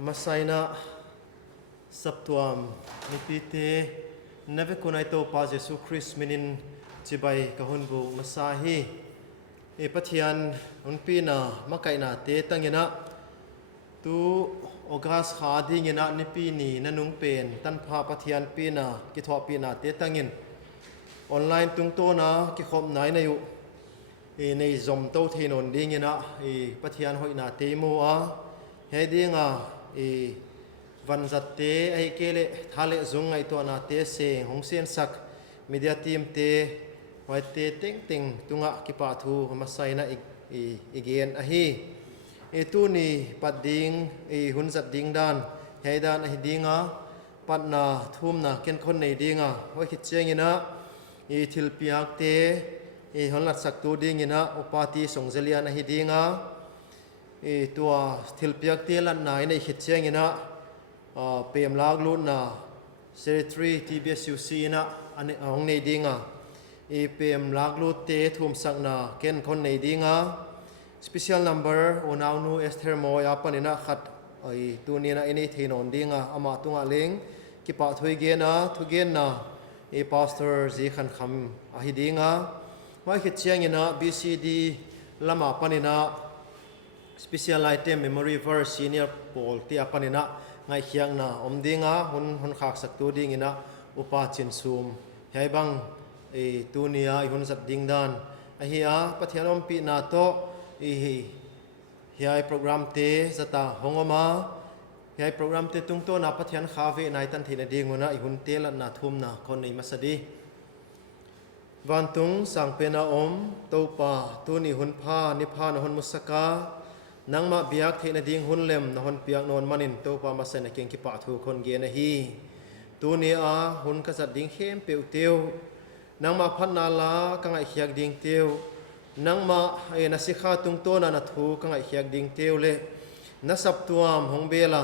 Masayna Saptuam Nipite Navekunai to pa Jesu Christ minin Chibai Kahunbu Masahi E Patian Unpina Makaina Te Tangina Tu Ogas Hadi Ngina Nipini Nanung Pen Tanpa Patian Pina Kitwa Pina Te Tangin Online Tungtona Kikhom Nainayu E Nei Zom To Thinon Dingina E Patian Hoina Te Mua Hedinga e van zat te ai kele thale zung ai to na te se hong sen sak media team te wai te teng teng tunga ki pa thu masai na igen a hi e tu ni pading e hun zat ding dan heidan a hidinga patna thum na ken khon nei dinga wai khit cheng ina e thil piak te e hon lat sak tu ding ina opati songzelian a hidinga e tua thilpiak te lan nai nei hit cheng ina pem lag lu na secretary TBSUC na ong nei dinga e pem lag lu te thum sang na ken khon nei dinga special number onaw nu Esther mo ya panina khat ai tu ni na ini thinon dinga ama tunga leng ki pa thui ge na thu gen na e pastor ji khan kham a hi dinga mai hit cheng ina BCD lama panina special item memory verse senior Paul ti apanina ngai khiang na omdinga hun khak sak tu ding ina upa chin sum hai bang e tunia hun zat ding dan a hiya pathianom pi na to e hiai program te zata hongoma hiai program te tungto na pathian khave nai tan thina dinguna i hun te la na thum na kon nei masadi vantung sangpena om topa tuni hun pha ni pha na hun musaka nangma biak thina ding hun lem na hon piak non manin to pa masana keng ki pa thu khon ge na hi tu ni a hun ka zat ding hem peu teu nangma phanna la ka ngai khiak ding teu nangma e na sikha tung to na thu ka ngai khiak ding teu le na sap tuam hong bela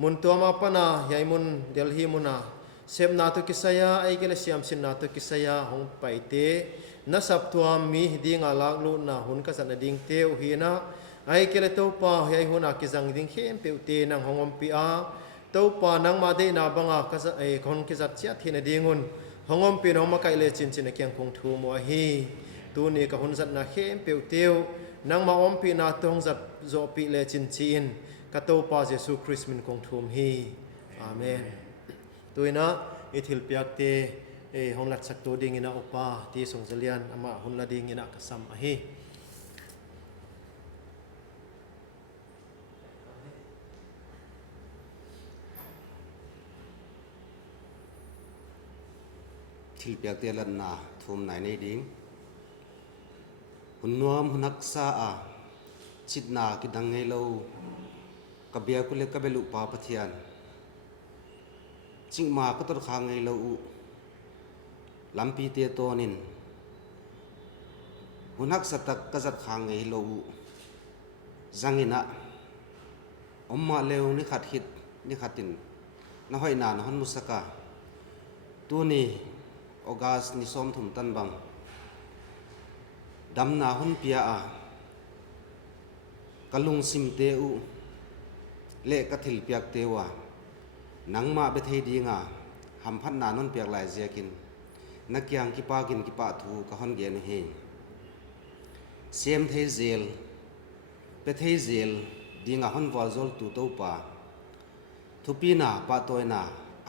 mun to ma pana yai mun delhi muna sem na to kisaya ai gele siam sin na to kisaya hong pai te na sap tuam mi ding ala lu na hun ka zat na ding teu hi na ai kele to pa hei huna ki jang ding khem peute nang hongom pi a to pa nang ma de na banga ka ai khon ki zat chia thina dingun hongom pi no ma kai le chin chin kyang khong thu mo hi tu ni ka hun zat na khem peuteu nang ma om pi na tong zat zo pi le chin chin ka to pa Jesu Christ min khong thum hi amen tuina ithil piak te e hong lat sak tu ding ina opa ti song zalian ama hun la ding ina ka sam a hi thil piak te lan na thum nai nei ding hun nuam hunak sa a chit na ki dang ngei lo ka bia ku le ka belu pa pathian ching ma ka tor kha ngei lo u lampi te tonin hunak satak ka zat kha ngei lo u zangina omma leu ni khat hit ni khatin na hoi na hon musaka tu ni August ni som thum tan bang dam na hun pia a kalung sim te u le ka thil piak te wa nang ma be thei dinga ham phan na non piak lai zekin na kyang ki pa kin ki pa thu ka hon ge ni he sem thei zel pe thei zel dinga hon wal zol tu to pa thupi na pa toina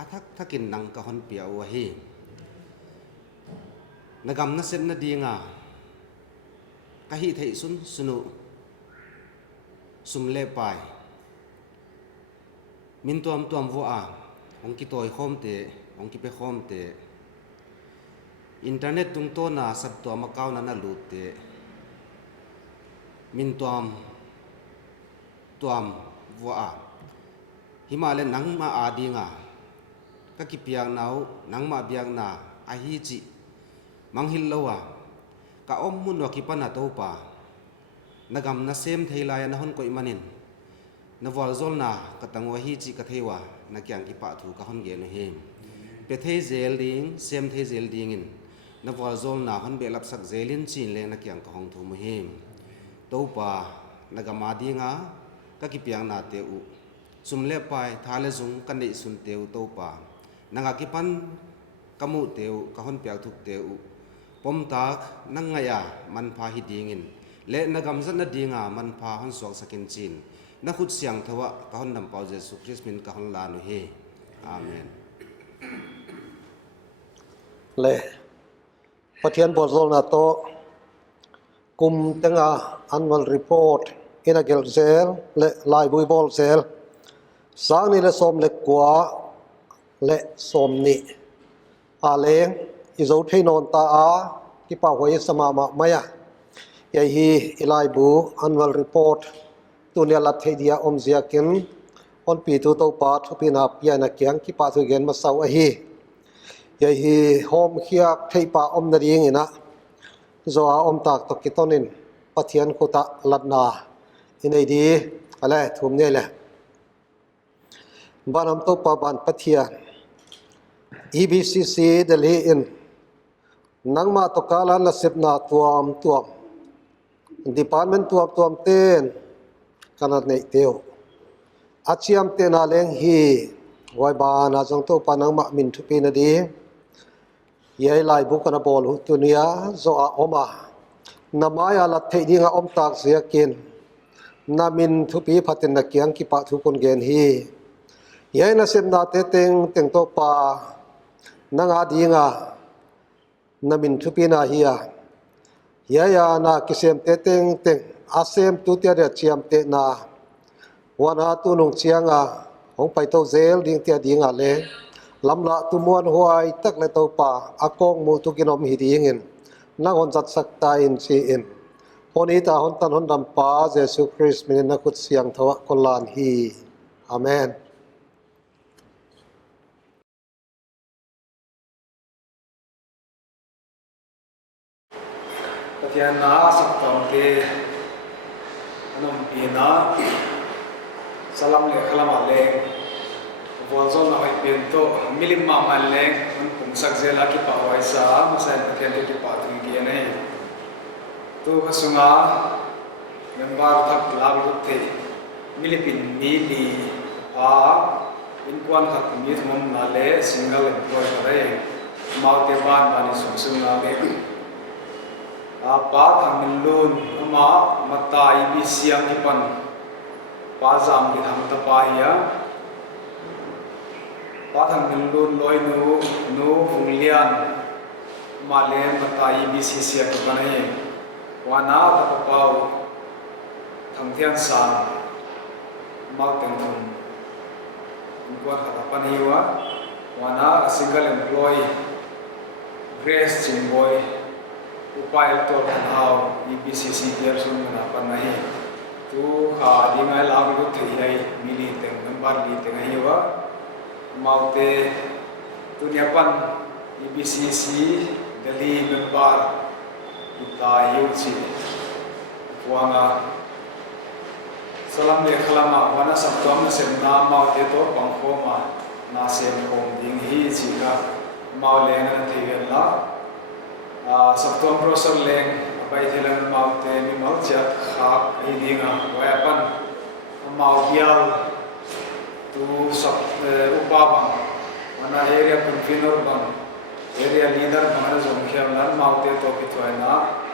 athak thakin nang ka hon pia wa hi nagam na sen na dinga kahi thei sun sunu sum le pai min tuam vo a ong ki toy khom te ong ki pe khom te internet tung to na sab to ma kaw na lu te min tuam vo a himale nang ma a dinga ka ki piang nau nang ma biang na a hi chi manghil lowa ka om mun wa ki pana to pa nagam na sem theila ya na hon koi manin na wal zol na ka tangwa hi chi ka thewa na kyang ki pa thu ka hon ge no he pe thei zel ding sem thei zel ding in na wal zol na hon be lap sak zelin chin le na kyang ka hong thu mo he to pa nagama dinga ka ki piang na te u ซุมเลไปทาเลซุงกันดิสุนเตวโตปานางกิปันกมูเตวกะฮอนเปียกทุกเตวปมตากนังไงมันพาฮิดีงินและนกำจันนดีงามันพาฮันสวกสกินจีนนักขุดเสียงทว่ากะฮอนนำเปาเจสุคริสต์มินกะฮอนลานุเฮอาเมนle pathian bozol na to kum tenga annual report in a gel zel le lai bui bol zel sang ni le som le kwa le som ni a leng i zo thei non ta a ki pa hoi sama ma maya ye hi ilai bu annual report tu ne la thei dia om zia kin on pi tu to pa thu pi na pia na kyang ki pa thu gen ma sau a hi ye hi hom khiak thei pa om na ring ina zo a om tak to ki tonin pathian khuta latna inei di ale thum ne le banam to pa ban pathian EBCC Delhi in nangma to kala la sipna tuam department tuam ten kanat nei teo achiam te na leng hi wai ba na jong to pa nangma min thu pi na di ye lai bu kana bol hu tunia zo a oma namaya la thei dinga om tak sia kin namin thu pi phatin na kyang ki pa thu kon gen hi ye na sem na te teng to pa nanga dinga namin thu pi na hi ya ya na kisem te teng asem tu te de chiam te na wana tu nong chianga hong pai to zel ding te dinga le lamla tu muan huai tak le to pa akong mu tu kinom hi dingin nang on zat sak ta in si in honi ta hon tan hon dam pa jesu christ min na kut siang thawa kolan hi amen Patian na saktam te anum pina salam le khalama le Volzon na hoi pinto milim ma maleng un pumsak zela ki pa hoi sa masai pathian te ki pa tu gi nei tu kasunga member thak lag lu the milipin ni li a in kwan khat mi thum na le single employee kare mau te ban bani sum na le pa thang lun ama mata ibi siam ki pan pa jam ki tham ta pa ya pa thang lun loi nu funglian male mata ibi sia ki pan ye wana ta pa pau thang thian san mau teng thum ko kha pan hiwa wana single employee grace chimboy upaya to hau EBCC dia sun na panahi tu kha di mai lag lu thei ai mili teng member li teng ai wa maute tu nya pan EBCC Delhi member ita yu chi wanga salam le khalama wana sabtom na sem na maute to pangkho ma na sem hom ding hi chi ga maule na thei la Sabtuam prosel leng apai thilan maute mi mal chat khap ai dinga weapon mau bial tu sab upa bang mana area convener bang area leader bang jom khiam lan maute to kitwaina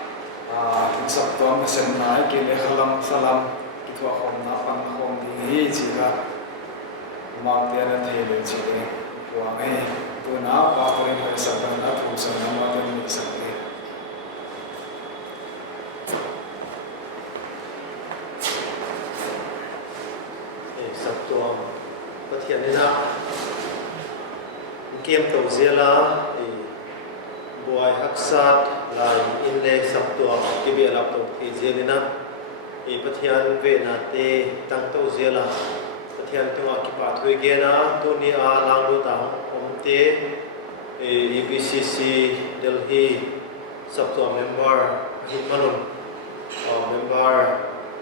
Sabtuam sen nai ke le khalam salam kitwa khom na pan khom di hi chiga maute na thele chile wa ngai tu na pa pore mai sabana na thu san na ma ten ni saตัวก็เทียนนี่นะเกมตัวเสียละบวยฮักซัดลายอินเล็กสับตัวที่เบียรับตัวที่เสียนี่นะปะเทียนเวนาเตตั้งตัวเสียละปะเทียนตัวกิปาถุยเกนะตัวนี้ลังดูตาอมเตEBCC Delhi สับตัวเมมเบอร์ฮิตมานุนเมมเบอร์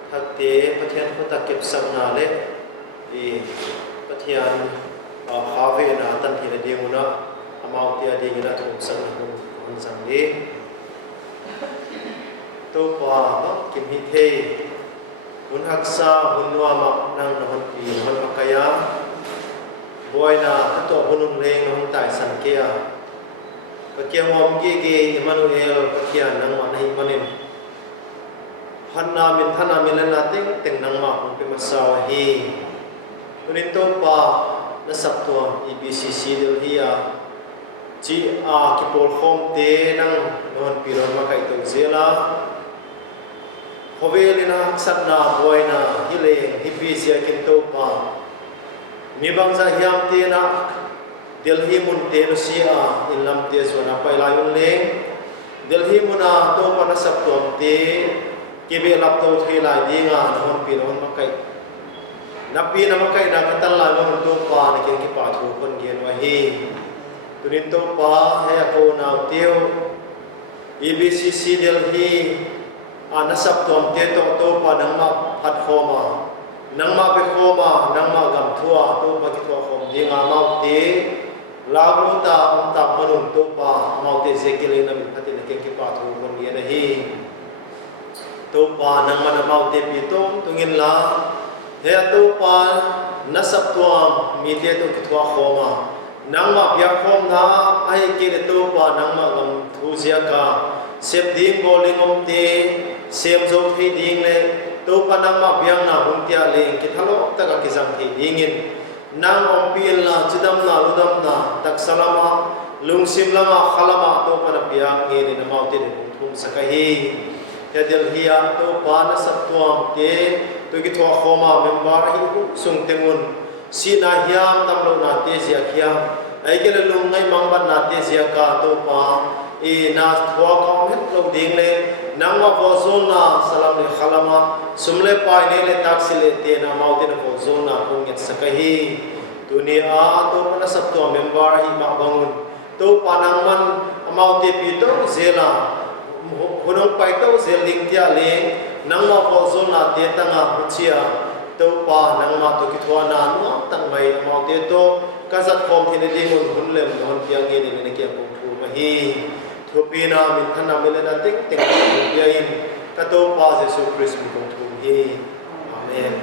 ทักเตปะเทียนเขาตักเก็บสังนาเล็กปะเทียนคาเวนะตันทีละเดียวนะอามาวเตียดีกันนะทุกสังนะทุกสังนี้ตัวปากิมฮิเท hun haksa hun nuama nang nahon pi nahon makaya boina ato hunun leng nahon tai san kia pakia ngom gi Emmanuel pakia nang ma nahi manin hanna min thana milana teng nang ma hun pe masaw hi tunin to pa na sapto EBCC dil hiya ji a ki pol khom te nang nahon pi ron makai to zela Hovelina sakna boina hile hipisia kinto pa nibangza hiam te na Delhi mun te no sia ilam te sona pailayun leng Delhi muna to pana saptom te kibe lap to thela dinga hon pilon makai napi na makai na katal la mon to pa na kin ki pa thu kon gen wa hi tunin to pa he ko na teo EBCC Delhi nasab tom te to pa nang ma phat khoma nang ma be khoma nang ma gam thua to pa ki thua khom dinga mau te lagu ta manun to pa mau te zekile na min phatin ke ki pa thu kon ye na hi to pa nang ma mau te pi to tungin la he to pa nasab tom mi te to ki thua khoma nang ma bia khom na ai ke to pa nang ma gam thu zia ka sep ding boling om te sem zo thi ding le to panang ma biang na hung tia le ki thalo ta ka ki jang thi ding in nang om pil na chidam na ludam na tak salama lung sim lama khalama to pana biang nge ni na mau te ni thum sakahi ya del hiya to pa na sap tuam te to ki thwa khoma member hi sung tengun si na hiam tam lo na te sia khiam ai ke le lung ngai mang ban na te sia ka to pa e na thwa kaum het lo ding le nang ma bo zon na salam le khalama sumle pai ne le taksile te na mau te na bo zon na kung et sakahi dunia to mana sab to member hi ma bangun to panang man mau te pi to zela hunong pai to zel ding tia le nang ma bo zon na te tanga chia to pa nang ma to ki thwa na no tang mai mau te to ka zat khom thi ne ding hun lem hon piang nge ni ne ke ko thu ma hi Thupina min thana milena ting ting yain kato pa Jesu Christ mi kong thu hi amen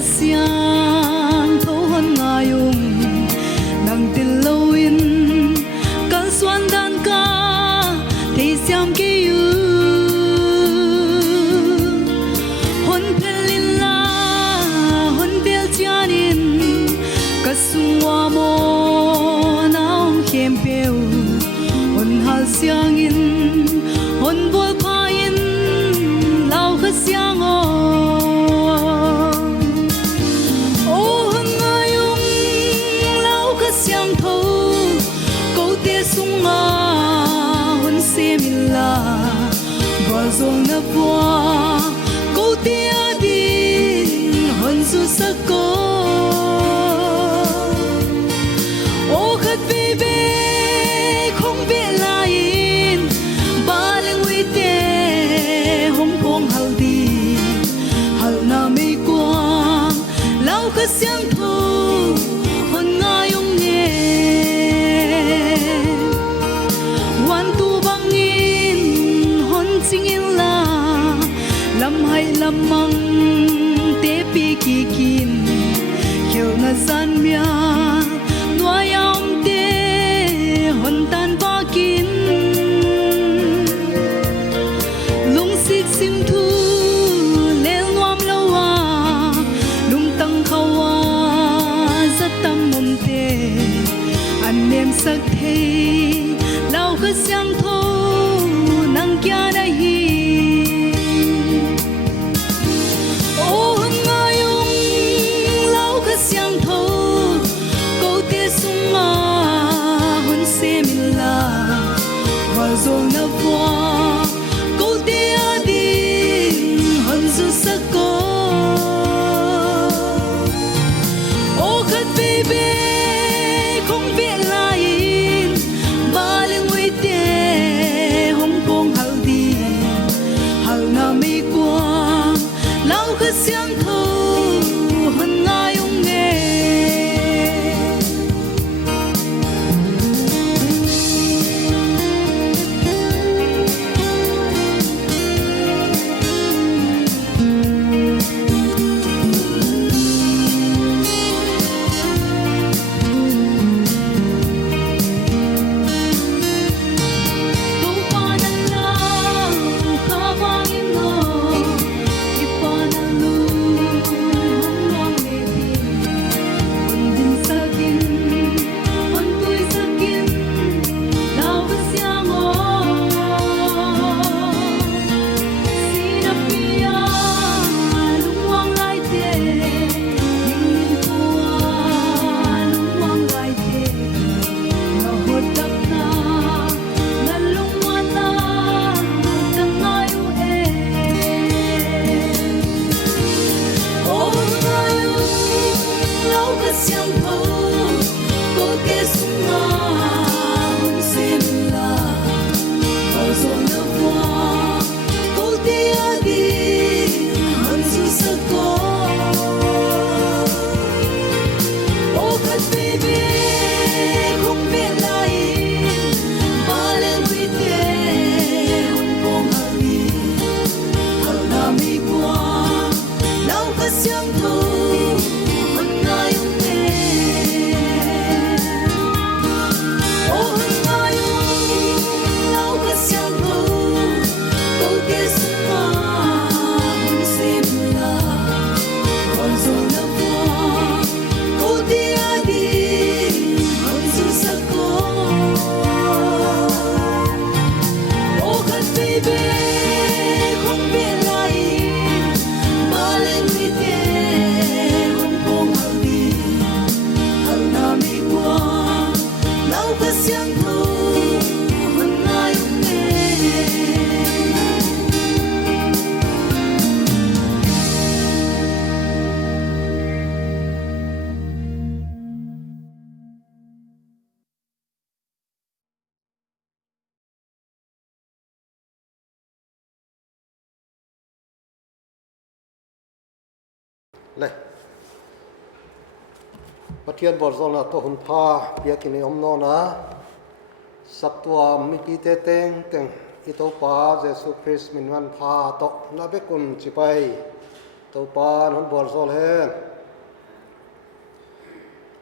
siang thâu hân ngayung nang tin lowin kan suan dan ka thei siam ki yu hon pelin la hon bel chianin ka sungwa mo naum khem peu hon hal siang in hon bol pa in lau kha siang o zong na bua câu tia din hon su sa ko o khat be be không be lain ba leng wi te hong phong hal di hal na me quang lau kha siang thu hon nga yong ne wan tu bang in hon sing lam mang te pi ki kin khel na san mya noa yam te hon tan ba kin lung sik sim thu lel nuam lawa lung tang khawa zatam mom te an nem sak the lau kha siang tho nang kya na hi เลยประเทศบอลโซนาตัวหุ่นพาเปียกินอมโนนะสักตัวมีปีเตเต็งเต็งอิโตปาเจสุคริสมินวันพาโตนาเบกุนจิไปตัวปาหุ่นบอลโซลเฮน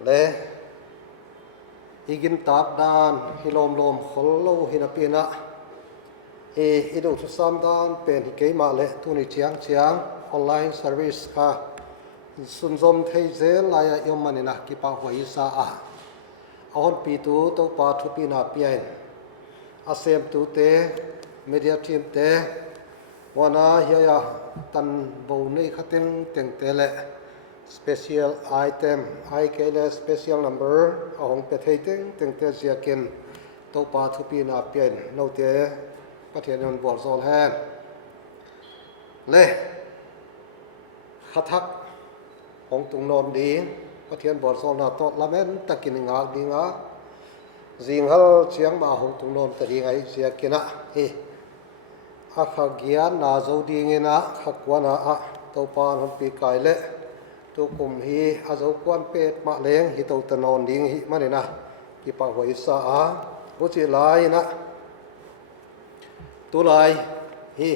เลยอีกินตากดานฮิลมลมขลโลหินาปีนะอีดูทุสามดานเป็นฮิเกมาเลตุนิเชียงออนไลน์เซอร์วิสค่ะสุนทรเทเซลายยมมันนะกิปะหวยสาออนปีตูโตปาทุปีนาเปียนอาเซมตูเตมีเดียทีมเตวานาเฮียตันบูนี่ขัดเต็งเตเลspecial item ไอเคเล special number เอาของเปเทเต็งเตเสียกินโตปาทุปีนาเปียนโนเตประเทศนนบอลโซลแฮนเล่ขัดทักของตุงนอนดีประเทศบอลโซนาโตละเมนตะกินงาดีงาจิงฮัลเชียงมาของตุงนอนตะดีไงเสียกินะอาขากยานนาโจดีเงินะขักวานะตัวปานหันปีกายเละตัวกลุ่มฮีอาโจกวนเป็ดมะเลี้ยงฮีตัวตะนอนดีฮีมันนี่นะกิปะหวยสาบุจิลายนะตัวลายฮี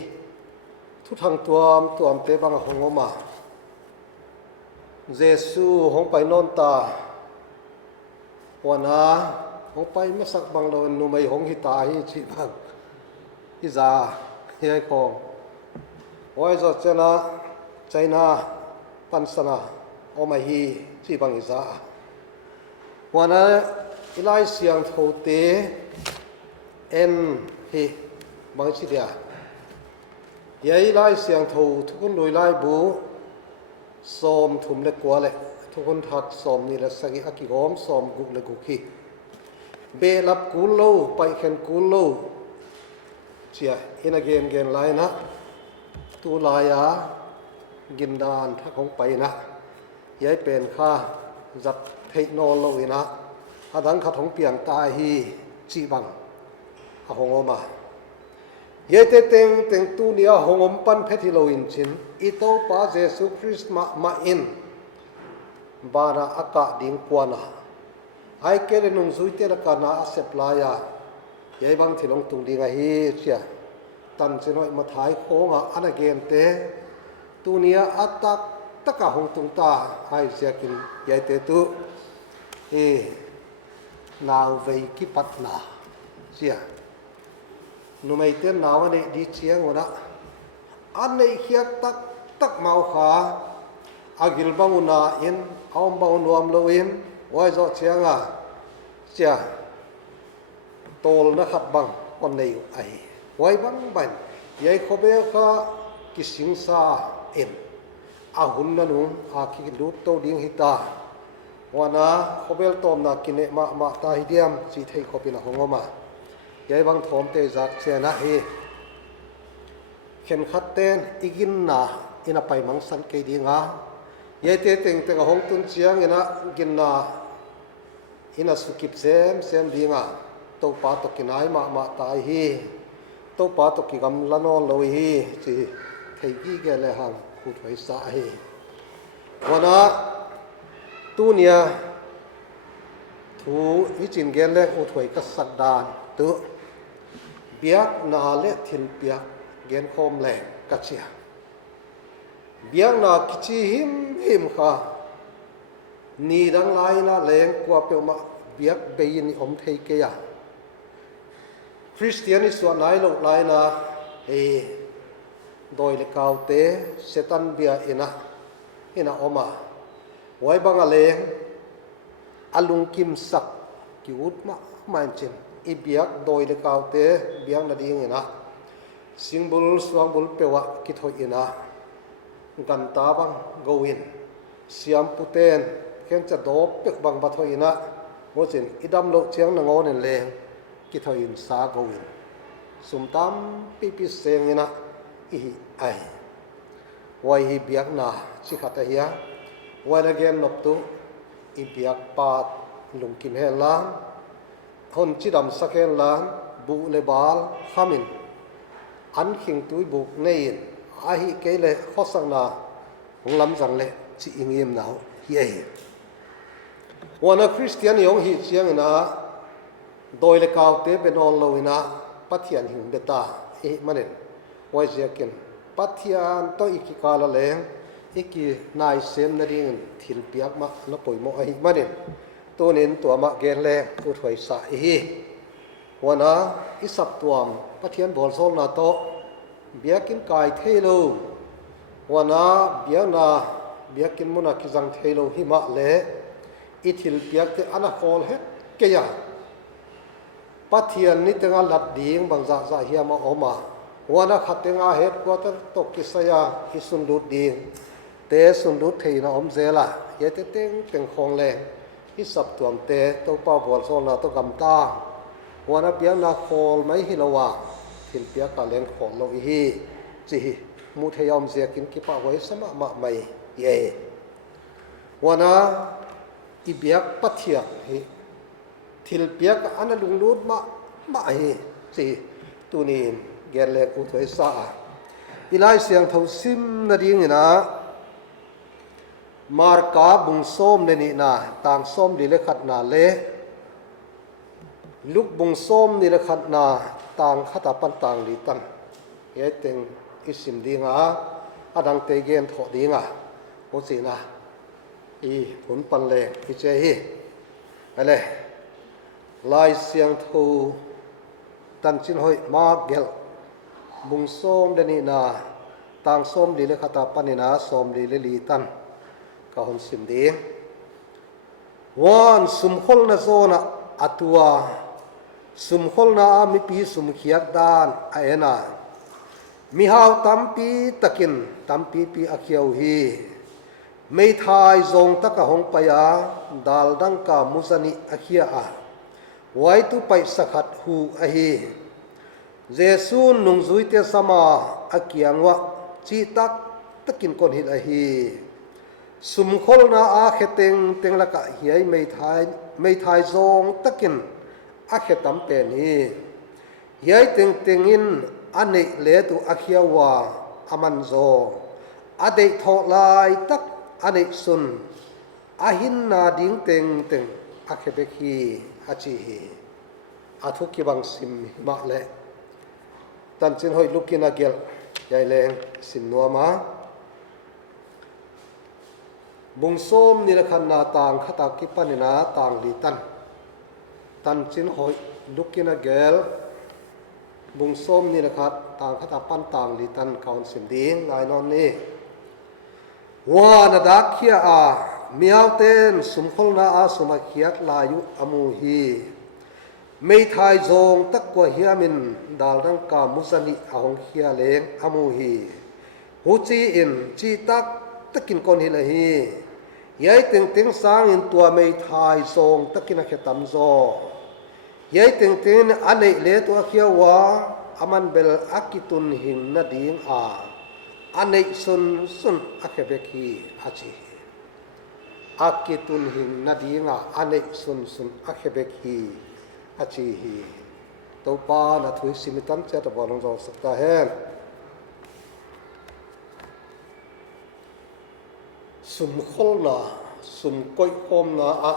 ทุกทางตัวเตบังของอมาเยซูหงไปนอนตาวันนาหงไปมาสักบางโลนุไม่หงหิตาหิจีบังฮิจาเฮียคงไว้จดเจนะใจนาปันสนาโอมาฮีจีบังฮิจาวันนั้นอิไลเสียงโทเตเอ็นฮีบางชิดยายัยไลเสียงโททุกคนลุยไลบูสอมทุ่มเล็กกว่าเลยทุกคนทัดสอมนี่แหละสักอีกิโกมสอมกุกเล็กกุกฮีเบลับกุลโลไปเข็นกุลโลเชียอินาเกนไลนะตัวลายากินดานถ้าของไปนะยัยเป็นข้าจับเทคโนโลยีนะอาดังขัดของเปียงตายฮีจีบังอาหงอมาเยเตเต็งตูเนียหงอมปันเพทิโลอินชินอิโตปาเจสุคริสต์มาอินบานาอากาดิงกวานาไอเกเรนุงซุยเตระกานาเซปลายายัยบังที่ลงตุงดีงาฮีเชียตันเจนอยมาถ่ายโค้งอันเกนเตตูเนียอัตตะกะหงตุงตาไอเสียกินยัยเตตุนาวเวกิปัตนาเชียนุไม่เต้นนาวนี่ดีเชียงวนะอันนี้เขียตักเมาขาอากิลบังอุนาอินเอาบังอุนวมโลอินไว้จอดเชียงเชียโตลนะครับบังวันนี้ไอไว้บังบันยัยขบเบค่ากิสิงซาอินอาหุนนันุอาคิลูโตดิ้งฮิตาวันน่ะขบเบลตอมนักกินเนมาตาฮิเดียมสิเทขบินหงอมายัยบังทอมเตจักเชนะเฮเข็นขัดเต้นอีกินนาอินาไปมังสันเกดีงายัยเตเต็งหงตุนเชียงอินากินนาอินาสุกิบเซมดีงาโตปาตกินายมาตายฮีโตปาตกิกำละนอนลอยฮีสิเทกี้แกเลยหังขุดไว้สาฮีวันน่ะตูเนียทูอิจินเกลเล็กอุถวยกษัตริย์ดานตุเบียกนาเล็ทินเบียกเกนโคมแหลงกัจเชียเบียกนากิจิหิมค่ะนี่ดังไลนะแรงกว่าเปียวมาเบียกเบียนอมเทเกียคริสเตียนิส่วนไหนลูกไลนะ โดยเลกาวเตเซตันเบียอินะอมาไว้บังเลงอลุงกิมสักกิวดมามันจินอีเบียกโดยเลกาวเตเบียงนาดีอินะสิงบุลสวางบุลเปวะกิทอยอินะกันตาบังโกวินเสียมปุเตนเข็นจะโดบเป็กบังบัทอยอินะโมจินอิดัมโลเชียงนงอนเลงกิทอยอินสาโกวินสุมตามปีเซงอินะอีไอไว้ฮีเบียกนาชิขัตเฮียไว้ละเกนนบตุอีเบียกปาดลุงกิมเฮลานคนจิดำสักเฮลานบุเลบาลขมินอันขิงตุยบุกเนียนอาฮิเกเลข้อสังนาของลำสังเลจิอิงเยี่ยมหนาวเฮียวันนั้นคริสเตียนยองฮีเชียงนะโดยเลกาวเตเป็นออนโลวินะปัทยันหิงเดตาเอมันเองไว้เจียกินปัทยันตัวอีกกาลเลงอีกนายเซมนาดิ่งทิลเปียกมาแล้วปล่อยโมไอมันเองตัวนี้ตัวมาเกนเลงอุทวยสายฮีวันนั้นอิสับตัวปัทยันบอลโซลนาโตเบียกินกายเทโลวันนั้นเบียกินมุนักจังเทโลหิมะเลอิทิลเปียกเตอนาคอลเฮเกียปัทยันนี่ตั้งหลัดดิ่งบางจากเฮียมาออกมาวันนั้นขัดตั้งเหตุว่าตกกิสยาอิสุนดุดดิ่งเตสุนดุดเทียนอมเซล่าเยตเต็งเป็นของแรงอิสับตัวเตตัวป้าบอลโซนาตัวกำตาวันนั้นเปียกนาคอลไม่ฮิลาวาทิลเปียกการเลี้ยงของเราอีฮีจีมุทยอมเสียกินกิปะไว้สมะมะไม่เย่วันนั้นอีเบียกปัทยันทิลเปียกอันนั้นลุงรูดมาฮีจีตัวนี้เกลเลกุถวยสาอีไลเสียงทวซิมนาดีนี่นะมาร์กาบุงส้มในนี่นะต่างส้มดีเลขัดนาเลลูกบุงส้มนี่เลขัดนาต่างขัดปันต่างดีตันเยติงอิสิมดีงาอดังเตเกนถอดีงาโอสินะอีผลปันเลอีเจฮีอะไรลายเสียงทูตันจินหอยมาเกลบุงส้มเดนี่นาต่างส้มดีเลขัดปันนี่นะส้มดีเลลีตันก็หนสิมดีวันสุมขลนาโซนะอัตัวสุมขลนามีปีสุมเขียดดานไอนามีหาวตัมปีตะกินตัมปีปีอาเขียวฮีไม่ทายจงตะกะหงปยาดาลดังกามุสนิอาเขียอาไว้ตุไปสักหัดหูอฮีเจสูนนุงซุยเตสมาอาเกียงวะจีตักตะกินคนหิดอฮีสุมขลนาอาเขเต็งละกะเฮียไม่ทายจงตะกินอาเขตัมเป็นฮีเฮียเต็งอินอันนี้เลตุอาเขียวว่าอามันโซอดีตทอลายตักอันนี้สุนอาหินนาดิ่งเต็งอาเขเบกีอาจีฮีอาทุกิบังสิมมาเลตันจินหอยลุกินาเกลใหญ่แรงสิมนัวมาบุงส้มนี่ละคันนาต่างขตากิปันนาต่างลีตันจินหอยลุกินาเกลบุงส้มนี่นะครับต่างขตาปันต่างลีตันเขาสิมดีงายนอนนี่ว่านาดักเขียอาเมียวเต้นสุมขลนาอาสุมาเขียดลายุอมูฮีไม่ทายจงตักกว่าเฮียมินดาลดังกามุสนิอาหงเขียเลงอมูฮีหูจีอินจีตักตะกินคนหิละฮียัยติงสร้างอินตัวไม่ทายทรงตะกินเขตัมโซยัยติงอันนี้เลตัวเขียวว่าอามันเบลอากิตุนหิงนาดิงอาอันนี้สุนอาเขเบกีอาจีอากิตุนหิงนาดิงอาอันนี้สุนอาเขเบกีอาจีฮีตัวป้าณทุยสิมิตันเจตบอลงจอสักตาเฮนสุมขลนาสุมก้อยคมนาอะ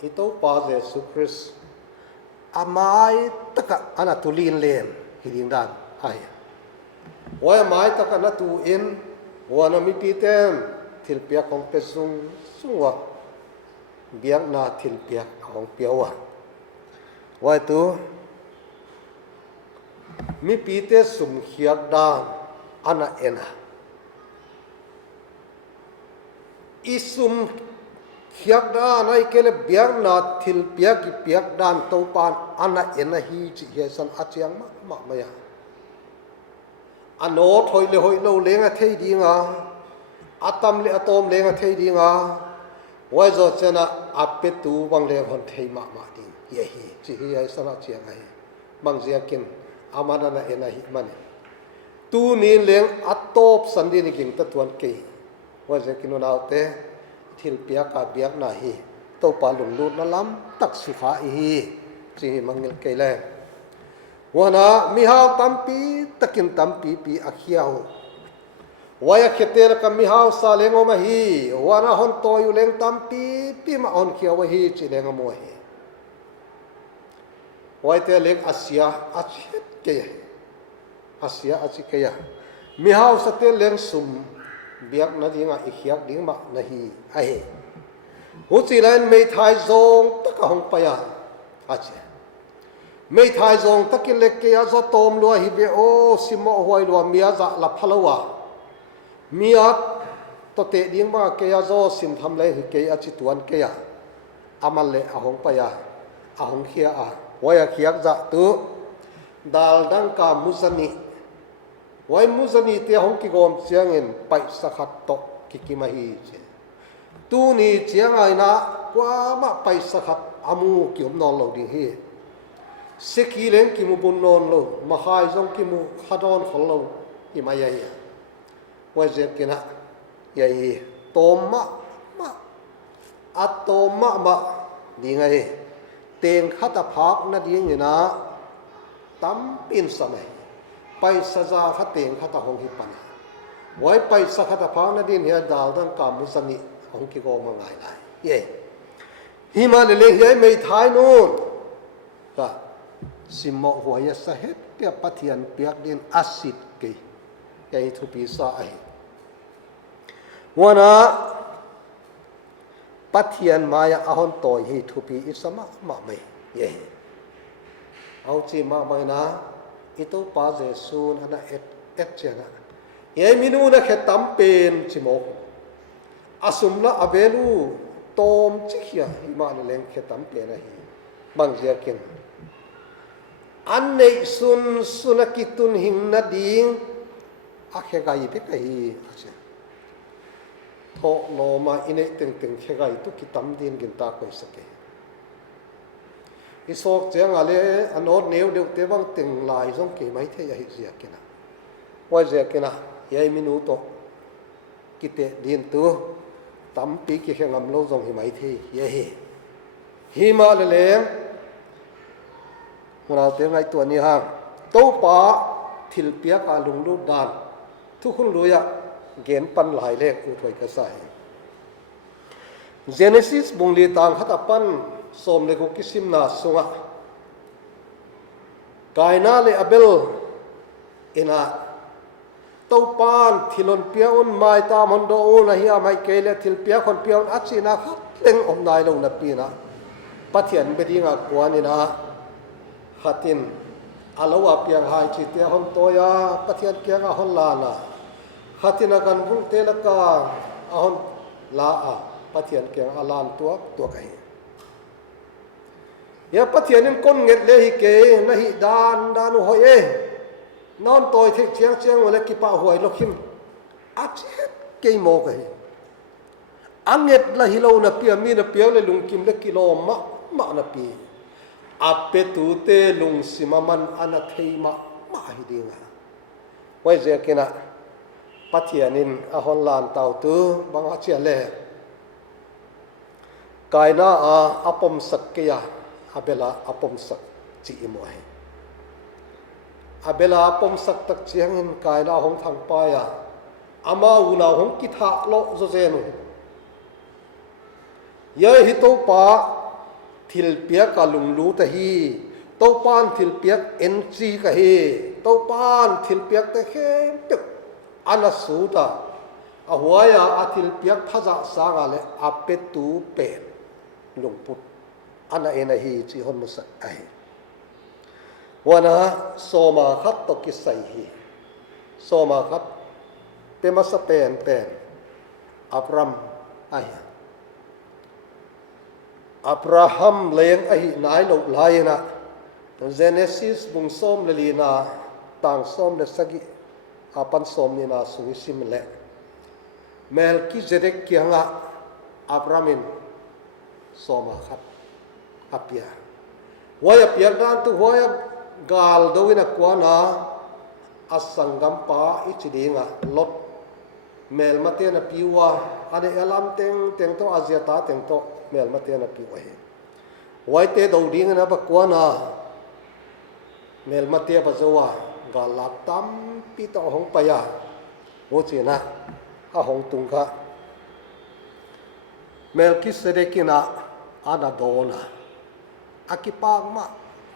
อิโตปาเจสุคริสอามายตะกะอนาตุลีนเลนฮิดิงดานไอว่าอามายตะกะนาตูอินว่านามิปีเต็มทิลเปียของเปซุงวะเบียงนาทิลเปียของเปียวะว่าตัวมีปีเตสุมเขียดดาน ana ena isum khiak da nai kele biak na thil piak ki piak dan to pan ana ena hi chi he san achiang ma maya ano thoi le hoi lo lenga thei dinga atam le atom lenga thei dinga wai zo chena apetu bang le hon thei ma ding ye hi chi hi san achiang ai bang zia kin amana na ena hi mane tu ni leng atop sandi ni king ta tuan ke wai ze kinu nau te thil piak ka biak na hi to pa lung lut na lam tak su kha hi chi mangil ke le wana mi hau tampi takin tampi pi akhiao waya kheter ka mi hau sa lengo ma hi wana hon to yu leng tampi pi ma on khiaw hi chi lengo mo hi wai te leng asia achet ke asia achi ke ya mi hau sa te leng sum biak na dinga ikhiak ding ma na hi a he hu chi lain mei thai zong taka hong pa ya ache mei thai zong takin lek ke ya zo tom lo hi be o simo hoi lo mia za la phalowa mia to te ding ma ke ya zo sim tham le hi ke a chi tuan ke ya amal le a hong pa ya a hong khia a waya khiak za tu dal dang ka muzani wai muzani te hong ki gom chiang in pai sakhat to ki ki ma hi che tu ni chiang ai na kwa ma pai sakhat amu ki om non lo ding hi seki leng ki mu bun non lo ma hai zong ki mu khadon khol lo ki ma ya ya wai je ki na ya hi tom ma atoma ma ding ai teng khata phak na ding ina tam pin samai pai saza khateng khata hong hi pan wai pai sa khata phang na din he dal dang ka musani hong ki go ma ngai lai ye hi ma le he mei thai nun ka simmo huaya sa het te pathian piak din asit ke ke thu pi sa ai wana pathian maya ahon toy hi thu pi isama ma mai ye au chi ma mai na ito pa jesu na et chena ye minu na khetam pen chimo asum la abelu tom chikhia himal leng khetam pe na hi bang zia kin an nei sun sunakitun hing na ding a khegai pe kai ache tho no ma ine teng teng khegai tu kitam din gin ta koi sake isok chang ale anor neu deu te bang teng lai jong ke mai the ya hi zia kena wai zia kena ye minuto kite din tu tam pi ki khengam lo jong hi mai the ye hi ma le le mona te ngai tu ni ha to pa thil pia ka lung lu dan thu khun lu ya gen pan lai le ku thoi ka sai Genesis bung li tang khata pan som le ko kisim na sunga kaina le abel ina to pan thilon piaun mai ta mon do na hi mai ke le thil pia khon piaun achi na khat leng om nai lo na pi na pathian be dinga kwani na hatin alowa piang hai chi te hon toya pathian kya ga hon la na hatina kan bung te la ka ahon la a pathian kya alan tua kai ya pathianin kon nget le hi ke na hi dan hoi e non toi thik chiang wala ki pa hoi lokhim achet ke mo kai anget la hi lo na pia mi na pia le lung kim le kilo ma na pi ape tu te lung simaman ana thei ma hi dinga wai je kena pathianin ahon lan tau tu banga chia le kaina a apom sakya abela apom sak chi imoy abela apom sak tak chiang in kaina hong thang pa ya ama una hong ki tha lo zo zenu ye hi to pa thil pia ka lung lu ta hi to pan thil piak en chi ka hi to pan thil piak ta khem te ana su ta a huaya a thil piak phaja sa ga le apetu pe lung put ana ena hi chi hon musa ai wana soma khat to ki sai hi soma khat เปมาสเปนเป็นอับรามไออับราฮัมเลี้ยงไอ้นายลูกหลายนะเจเนซิสบุงส้มเลลีนาต่างส้มเลสกิอาปันส้มนี่นาสุวิสิมเละเมลกิเจเดกเกียงะอับรามินส้มขัดอัพยาวายเปียดันตุวายกาลดูวินักวานาอัสังกัมปาอิจดีงะลดเมลมาเตนะปิวะอันเอลัมเต็งโตอาเซียตาเต็งโตเมลมาเตนะปิวะไว้เตดูดีงะนะบักวานาเมลมาเตะปัจจุบันกาลับตั้มปีต่อหงปยาโมจีนะอาหงตุงคะเมลคิสเดกินะอานาโดนะอากิปากมา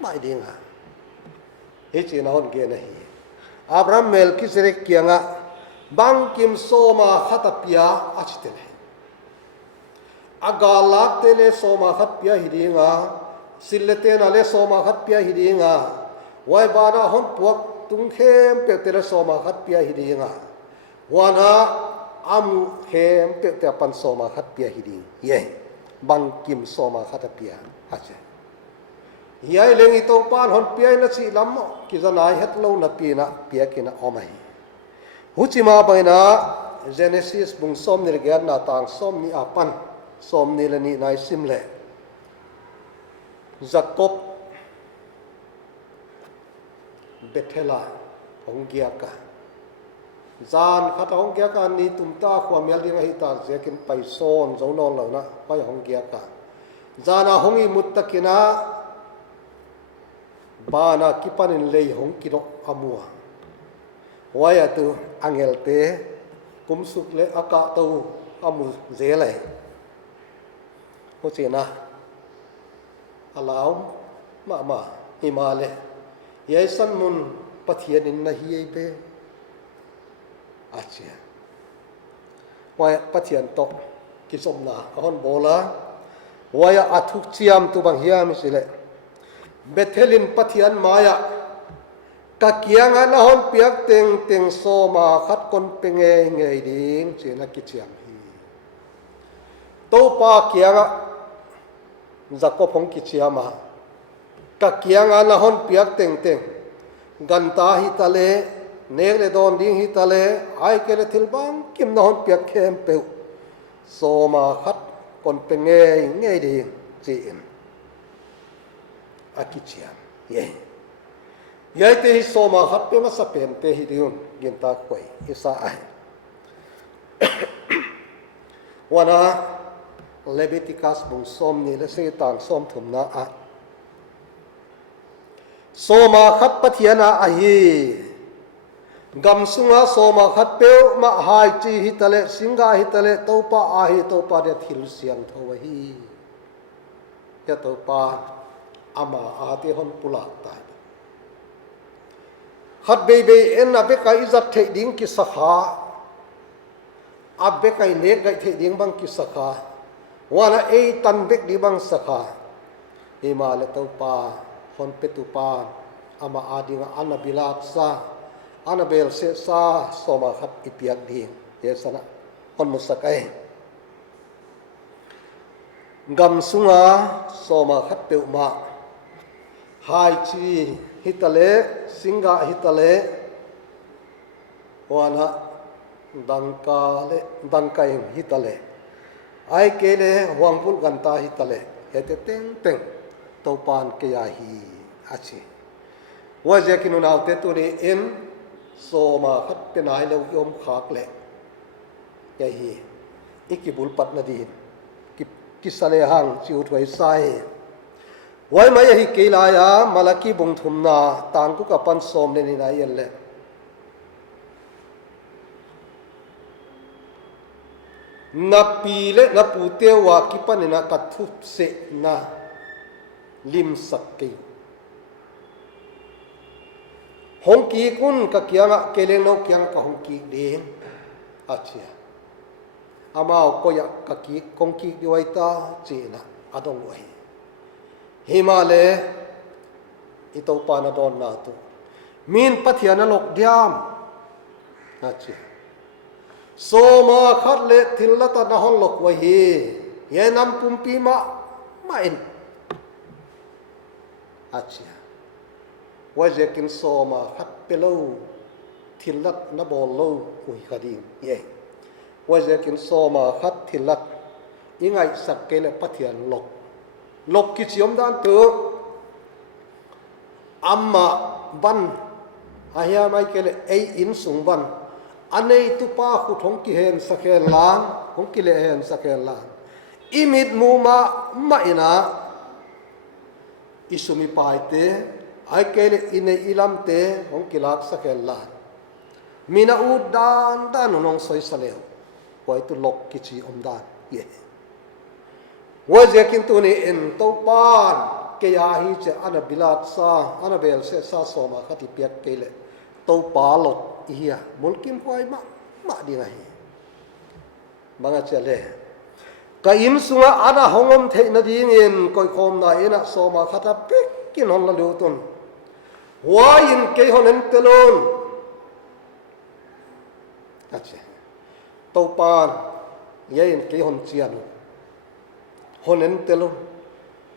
ไม่ดีงะเฮจีนะฮอนเกนะฮีอับรามเมลคิสเดกิยังะบังกิมโซมาขัตปิยาอาชิเตเลอากาลักเตเลโซมาขัตปิยาฮิดีงะสิลเลเตนะเลโซมาขัตปิยาฮิดีงะวายบานาฮอนพวกตุงเข้มเปเตระโซมาขัดเปียฮิดีงะวานาอามุเข้มเปเตปันโซมาขัดเปียฮิดีเย่บังกิมโซมาขัดเปียอาเจยายเลงอิโตปานฮอนเปียนัสิลัมกิจนายเฮตโลนัปีนะเปียกินะอมัยหุจิมาไปนะเจเนซิสบุงส้มนิรเกียนนาต่างส้มนี่อาปันส้มนี่ละนี่นายซิมเลจักบเบเทลาหงเกียกาจานขัดหงเกียกานี่ตุมตาความเมียลิงหิตาเสียกินไปโซนเจ้านอนเหล่านะไปหงเกียกาจานาหงอิมุตตะกินะบานากิปันินเลยหงกิโลอามัววายตุอังเอลเตกุมสุกเลอากาตูอามุเจเลยโอเจนะอาลาวมาอิมาเลยายสันมุนปัทยานินนาฮีเปอาเจียว่าปัทยานโตกิสมนาฮอนโบลาว่าอัทุกเชียมตุบังเฮียมิสิเลเบเทลินปัทยานมายะกะเกียงอันฮอนเปียกเต็งโซมาขัดคนเป็นไงดิ้งเจนักกิจยามฮีโตปาเกียงจักก็พงกิจยามากะเกียงอันฮอนเปียกเต็งกันตาฮิตาเลเนกเลดอนดิ้งฮิตาเลไอเกเลทิลบังกิมนอนเปียกเข้มเปียวโซมาขัดคนเป็นไงดิ้งจีนอากิจยามเย่ยายเตหิโซมาขัดเป็นมาสเปนเตหิดิอุนกินตาควยอิสาไอวันน่ะเลวิติคัสบุงส้มนี่และสิ่งต่างส้มถุมนาอะโซมาขัดปะเทียนาอะฮีกำสุงาโซมาขัดเปียวมาหายจีฮิตะเลสิงกาฮิตะเลโตปาอาฮีโตปาเดทิลเสียงทวฮีเดโตปาอามาอาติฮอนปุลาตายขัดเบยเอ็นอาเบกาอิจัดเทดิ้งกิสขะอาเบกาอิเนกไกเทดิ้งบังกิสขะว่านะเอตันเบกดิบังสขะอิมาเลโตปาฮอนเปตุปาอามาอาดิงอานาบิลาซาอานาเบลเซซาโซมาขัดอิเปียกดิ้งเยสนะฮอนมุสกัยกำสุงาโซมาขัดเปียวมาไฮจีฮิตาเลสิงกาฮิตาเลวานะดันกาฮิตาเลไอเกเลหวังพุลกันตาฮิตาเลเฮเตเต็งโตปานเกียฮีอาชีว่าจะกินนาวเตตุนีเอ็นโซมาขัดเป็นายเลวยมขากเลยาฮีอิกิบุลปัตนาดีกิสเลหังจิวถวยไซไว้ไหมฮิเกลายามาลากีบุงทุมนาต่างกุกับปันสมในนินายเล่นับปีเล่นับปูเตวากิปันนักทุบเสนาลิมสักกีหงกีกุนกับเกียงเกเลนเอาเกียงกับหงกีเด้งอาเชียอามาเอาก็อยากกับกีกงกีด้วยตาเจนะอดงไว้ฮิมาเลอิโตปานาดอนนาตุมินปัทยานลกเดียมอาเจีย โซมาคัดเลทิลละตานะฮอนลกวะฮีเยนำปุ่มปีมาเอ็นอาเชียว่าจะกินโซมาคัดเปโลทิลละนะบอลโลอุยคดีเย่ว่าจะกินโซมาคัดทิลละยังไงสักเกลปะเทียนลกกิจยมด้านตัวอัมมาบันอาเฮียไม่เกลไออินสุงบันอันนี้ตุป้าขุดหงกิเห็นสักเกลล้านหงกิเลเห็นสักเกลล้านอิมิดมูมาอินะอิสุมิปายเตไอเกลอินอิลัมเตหงกิลักสักเกลล้านมีนาอูดานนองสอยสเลวไว้ตุลกกิจยมด้านเย่ว่าจะกินตัวนี้เอ็นตัวปานเกียาฮีจะอันบิลาดซาอันเบลเซซาโซมาขัดเปียกเกลตัวปาลกเฮียมุลกิมควายมาดีไงบางอาจจะเล่ก็อิมสุงอันหงอมเทนดีเงินก็คมนายนะโซมาขัดเปียกกินหอนละเดือตุนหัวอินเกยหอนเอ็นเตลุนอาจจะตัวปานยันเกยหอนเจียนฮอนเอ็นเตลุน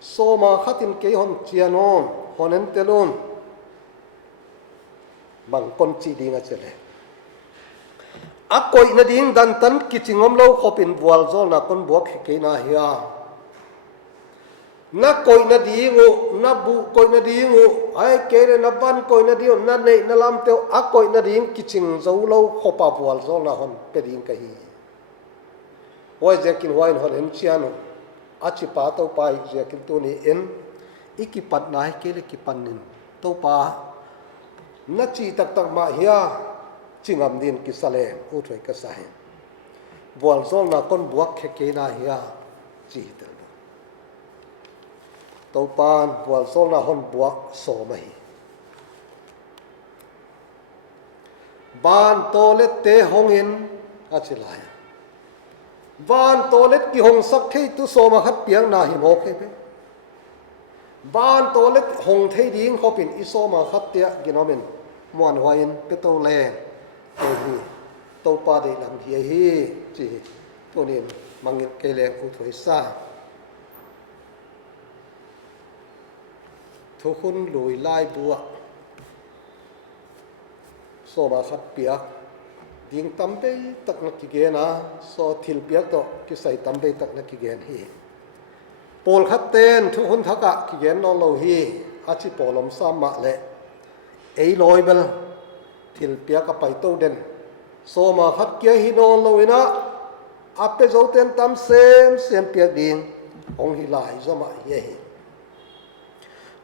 โซมาขัดินเกยฮอนเจียนอนฮอนเอ็นเตลุนบางคนจีดีงาเจเลอักโกยนาดิงดันตันกิจิงอมโลขบินบัวโซนักคนบวกเกยนาเฮียนักโกยนาดีงูนับบุโกยนาดีงูไอเกยนับบันโกยนาดีงูนัดเนยนัลามเตียวอักโกยนาดิงกิจิงโซโลขบบัวโซนักฮอนเปดิงกะฮีว่าจะกินวายฮอนเอ็นเชียนอาชิปาตัวไปเรียกินตัวนี้เอ็นอีกิปัดนายเกลกิปันนินตัวปานัจีตักมาเฮียจิงอัมดินกิสเลมอุทวยกษาเหบัวโซลนาคนบวกเกนาเฮียจีเตลตัวปานบัวโซลนาคนบวกโสมัยบานโตเลตเตหงอินอาชิลายบ้านโตเล็กกี่หงสักเทตุโซมาขัดเปียงนาหิมอกให้ไปบ้านโตเล็กหงเทดิ้งเขาเป็นอิโซมาขัดเตียกินเอาเป็นมวนหอยน์เป็นตัวแรงตัวฮีตัวปลาได้ลำเฮียฮีจีตัวนี้มังเงินเกลียงอุทวยซาทุกคนลุยไล่บัวโซมาขัดเปียกดิ้งตั้มไปตักนักกิเกนะโซทิลเปียกต่อกิใส่ตั้มไปตักนักกิเกนฮีปอลขัดเต้นทุกคนทักกะกิเกนนอนเราฮีอาชิปอลมซ้ำมาเละไอ้ลอยเบลทิลเปียกกับไปโตเด่นโซมาขัดเกียฮีนอนเราเนะอัปเปโซเต้นตั้มเซมเปียกดิ้งองฮิลายซะมาเย่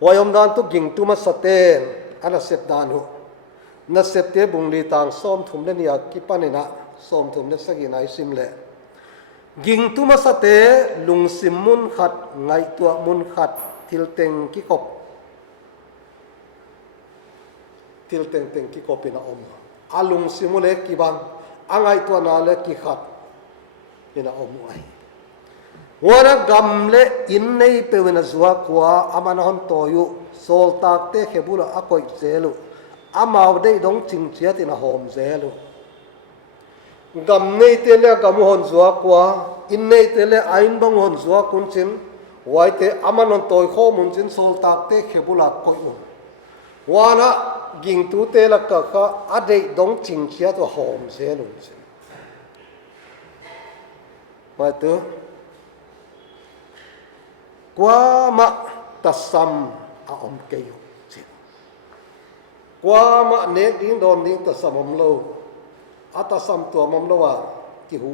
วายอมดานตุกิงตุมาสเต้นอันนั้นเสร็จดานุนัดเสพเตบุงลีต่างซ้อมทุ่มเล่นยากิปันนะซ้อมทุ่มเล่นสักกี่นายซิมเล่ยิงตุมาสเตลุงซิมมุนขัดไงตัวมุนขัดทิลเต็งกิกบทิลเต็งกิกบเป็นอมอาลุงซิมุเล็กกิบันอ่างไงตัวนาเล็กกิขัดเป็นอมไอวันนั้นกำเล่อินในเปวินสวากว่าอามันหันโตอยู่โซลตากเตะเขบุระอากอยเซลุอามาได้ดงจิงเชียตินะหอมเซลุกำในเตเลกำหันสวากว่าอินในเตเลไอ้บังหันสวากุนจินไว้เตอามันหันโตยข้อมุนจินโซลตากเตะเขบุระกอยอุ่นวันนั้นยิงตูเตลกะก็อาได้ดงจิงเชียติหอมเซลุจินไว้เตกว่ามาตัดซ้ำอาอมเกยุจิกว่ามาเนกดิ้งโดนดิ้งตัดซ้ำอมโลอาตัดซ้ำตัวมอมโลว่าที่หู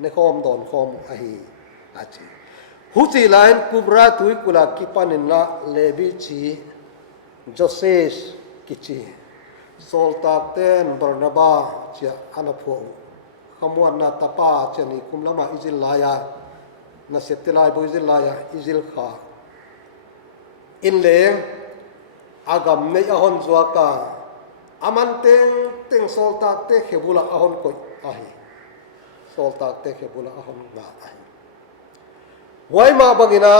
ในคอมโดนคอมอาฮีอาจีหูจีไลน์กุบราตุยกุลากิปานินละเลบิชีโจเซสกิจีโซลตาเตนบรนาบาเจ้าอานาพัวขมวนนาตาปาเจนีคุมละมาอิจิลลายานัสเซตลายบุอิจิลลายาอิจิลขาอินเลงอากำในอหอนจวกาอามันเต็งโซลตาเตเขบุละอหอนกอยอาฮีโซลตาเตเขบุละอหอนงาอาฮีไว้มาบักินา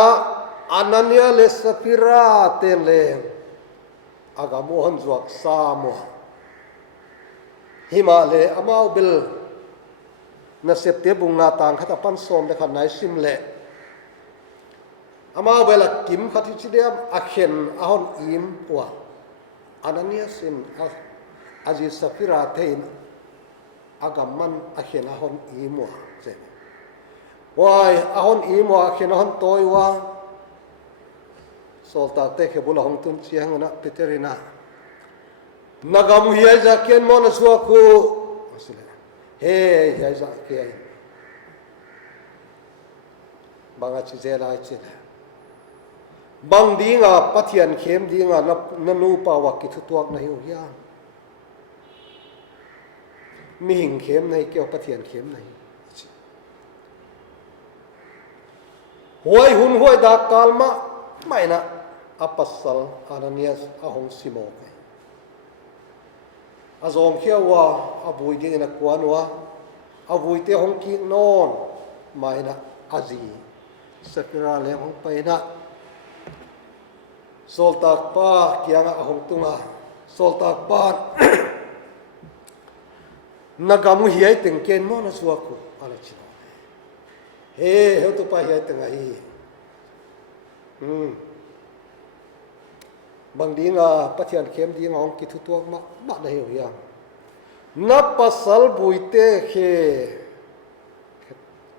อานันยาเลสฟิราเตเลงอากำอหอนจวกสามัวหิมาเลอมาบิล na sep te bung na tang khata pan som de khan nai sim le ama bela kim khati chidiam akhen ahon im wa Ananias in aji Safira thein agamman akhen ahon im wa je wai ahon im wa akhen ahon toy wa solta te khebula hong tun chiang na peterina nagam hiya ja ken mon suwa ku he ya ja ke banga chi zela chi bang dinga pathian khem dinga na nu pa wa ki thutuak na hiu ya mi hing khem nei kyo pathian khem nei hoi hun hoi da kalma mai na apasal Ananias ahong simo azom khia wa abui ding na kwan wa abui te hong ki non mai na azi Safira le hong pai na soltak pa kianga ahong tunga soltak pa nagamu hiai tengken mo na suaku ala chino he to pa hiai tenga hi bang dinga pathian khem dinga hong ki thutuak ma na hiu yang na pasal buite khe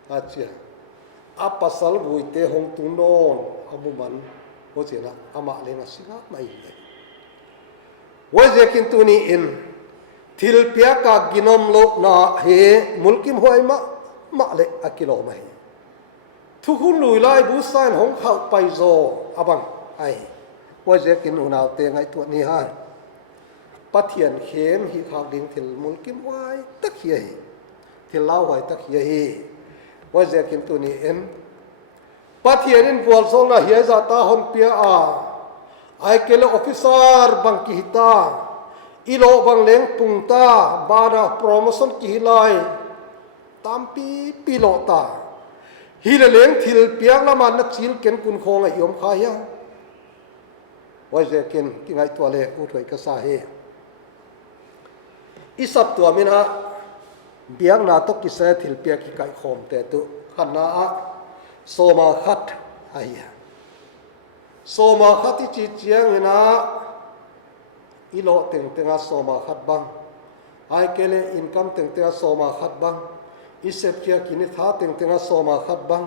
achia a pasal buite hong tunon abuman ho chena ama lenga singa mai waje kintuni in thil pia ka ginom lo na he mulkim hoi ma le akilo mai thu hun lui lai bu san hong khau pai zo abang ai waje kin unaw te ngai tu ni ha pathian khem hi khak ding thil mulkim wai tak hi thil law wai tak hi waje kin tu ni em pathian in bual song na hi za ta hon pia a ai kele officer bang ki hita ilo bang leng pung ta bada promotion ki hilai tampi pilota hi le leng thil piang la man na chil ken kun khong a yom kha ya wai je ken ki ngai to le u thoi ka sa he isap to mina biang na to ki se thil pia ki kai khom te tu khanna a soma khat aya soma khati chi chiang ina ilo teng tenga soma khat bang ai kele income teng tenga soma khat bang isep kia kini tha teng tenga soma khat bang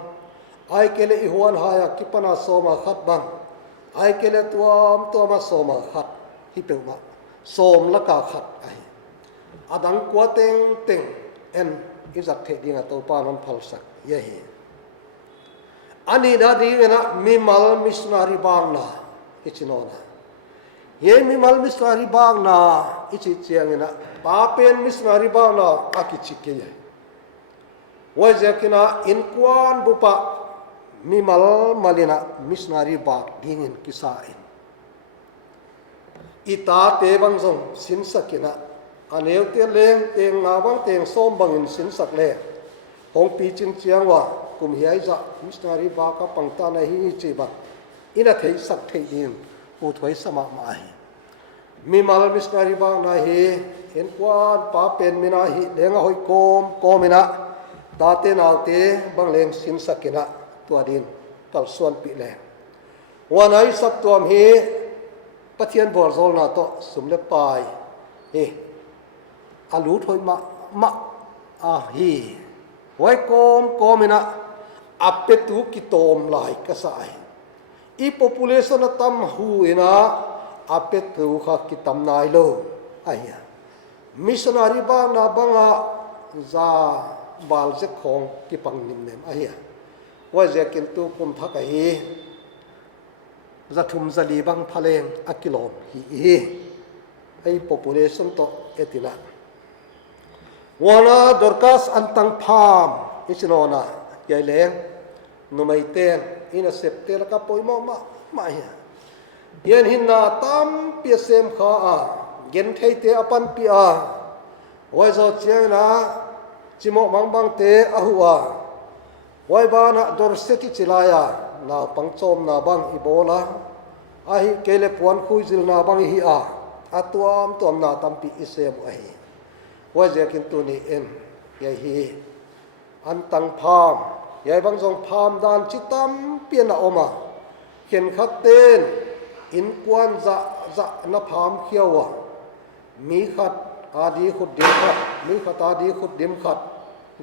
ai kele i huan haya kipana soma khat bang ai kele tuama soma khat hi peuma som la ka khat ai adang kwa teng en izak the dinga to pa non phal sak ye hi ani da dingena mimal missionary bang na ichinona ye mimal missionary bang na ichi chiangena pa pen missionary bang na akichike ye wajekina inkwan bupa mimal malina missionary bang dingin kisain ita te bang zong sinsakina aneu te leng teng nga bang teng som bang in sinsak le hong pi chin chiang wa kum hiai za missionary ba ka pangta na hi chi ba ina thei sak thei din u thoi sama mai mi mal missionary ba na hi en kwan pa pen mina hi lenga hoi kom ina ta te naw te bang leng sin sakina tua din kal suan pi le wanai sak tuam hi pathian bor zol na to sumle pai he alu thoi ma a hi wai kom ina apetu ki tom lai ka sai i population atam hu ina apetu kha ki tam nai lo aya missionary ba na banga za bal je khong ki pang nim nem aya wa je kin tu kum tha ka hi za thum zali bang phaleng akilom hi ai population to etina wana dorkas antang pham isinona yai leng numai ten ina septel ka poimo ma ya yen hinna tam psm kha a gen thei te apan pi a wai zo chiang na chimo mangbang te ahua wai ba na dor seti chilaya na pangchom na bang ibola ahi kele puan khuizil na bang hi a atuam tom na tampi isem ahi wai je kin tu ni em ye hi อันตังพามยายบางทรงพามดานจิตัมเปียนออกมาเขียนขัดเต้นอินกวนจะนับพามเขียวมีขัดอาดีขุดดิมขัดมีขัดอาดีขุดดิมขัด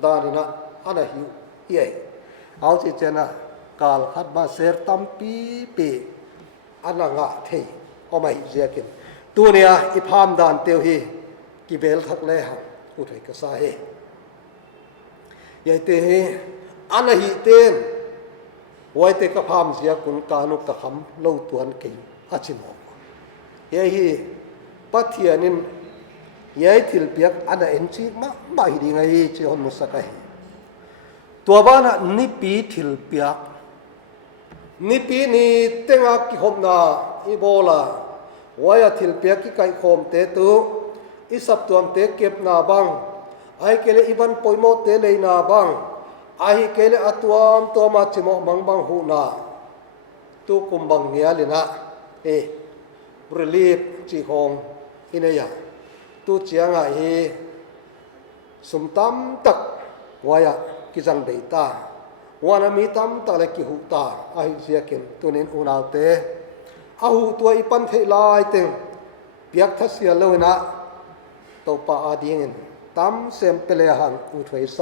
ดานินะอันนั้นหิวเย่เอาที่เจนะกาลขัดมาเสรตัมปีอันนั้นงะเทยเอาไม่เสียกินตัวเนี้ยอีพามดานเตียวฮีกิเบลทักเล่หังอุทัยกษาเฮยายเตะอันนั้นหิเต้นไว้เตะกับพามเสียกุนกานุตะคำเล่าตัวนั้นกินอาชิมออกยายฮีปัทเทียนินยายทิลเปียกอันนั้นเอ็นจีมาหิดีไงเจ้าหนุ่มสักไงตัวบ้านนิปีทิลเปียกนิปีนี่เต็งอากิคมนาอีโบลาวายทิลเปียกกิไก่คมเตตุอีสับตัวเตเก็บนาบังไอเกลอีบันปอยโมเตเลยนาบังไอเกลอตัวมาจิโมบังหูนาตุกุมบังเนียลินะบริลีบจีคงอินเนียตุเจียงไอสุมตัมตักวายกิจังเบตาวานามีตัมตักเลกิหุตาไอเสียกินตัวนี้อุณาเตอาหูตัวอีปันเทลายเต็งเปียกทัศเสียเลยนะตัวปาอาดีงินตัมเซมเปเลหันอุทัยไซ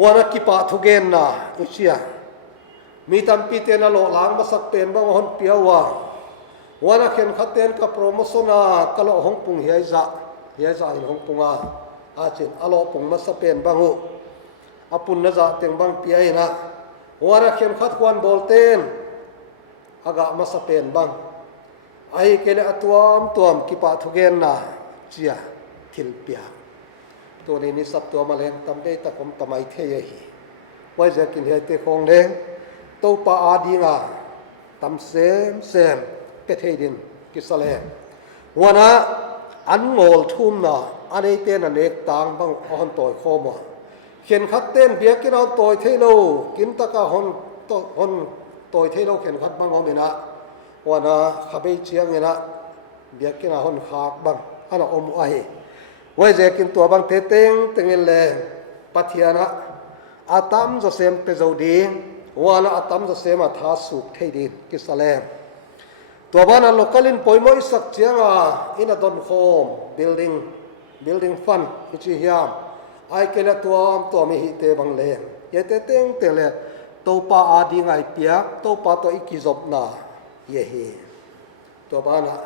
วานากิปะทุเกนนะอุเชียมีตัมปีเตนะโลหลังมาสักเป็นบางคนเปียววานาเข็นขัดเต้นกับโปรโมชั่นกะโลหงปุงเฮียจะอินหงปุงอาจินอโลปุงมาสักเป็นบางหูอาปุนนะจะเต็งบางเปียนะวานาเข็นขัดควันโบลเต้นอากามาสักเป็นบางไอเกลอตัวมกิปะทุเกนนะเจียทิลเปียตัวนี้นิสับตัวมาเลงตำได้ตะกมตะไมเทียหีไว้จะกินเฮติคงเลงตัวปาอาดีงาตำเซมเกเทดินกิสเลวันนั้นอันโมลทุ่มนะอันนี้เต้นอันเอกต่างบางอ่อนต่อยโคมาเขียนขัดเต้นเบียกินเอาต่อยเทโลกินตะกะหอนต่อยเทโลเขียนขัดบางหอมินะวันนั้นขับไปเชียงเงินะเบียกินเอาหอนขากบางอันอมไอไว้จะกินตัวบางเตเต็งเงินเลยปัทยานะอาตัมจะเซมเตจาวดีวันนั้นอาตัมจะเซมอาทาสุกเทดินกิสเลตัวบ้านนั้นลูกลินปอยมอยสักเชียงอินดอนโคม building fund อิจิฮยามไอเกลตัวมีหิเตบังเลงเยเตเต็งเตเลตัวป้าอาดีไงเปียกตัวป้าตัวอิกิจบนาเยฮีตัวบ้านน่ะ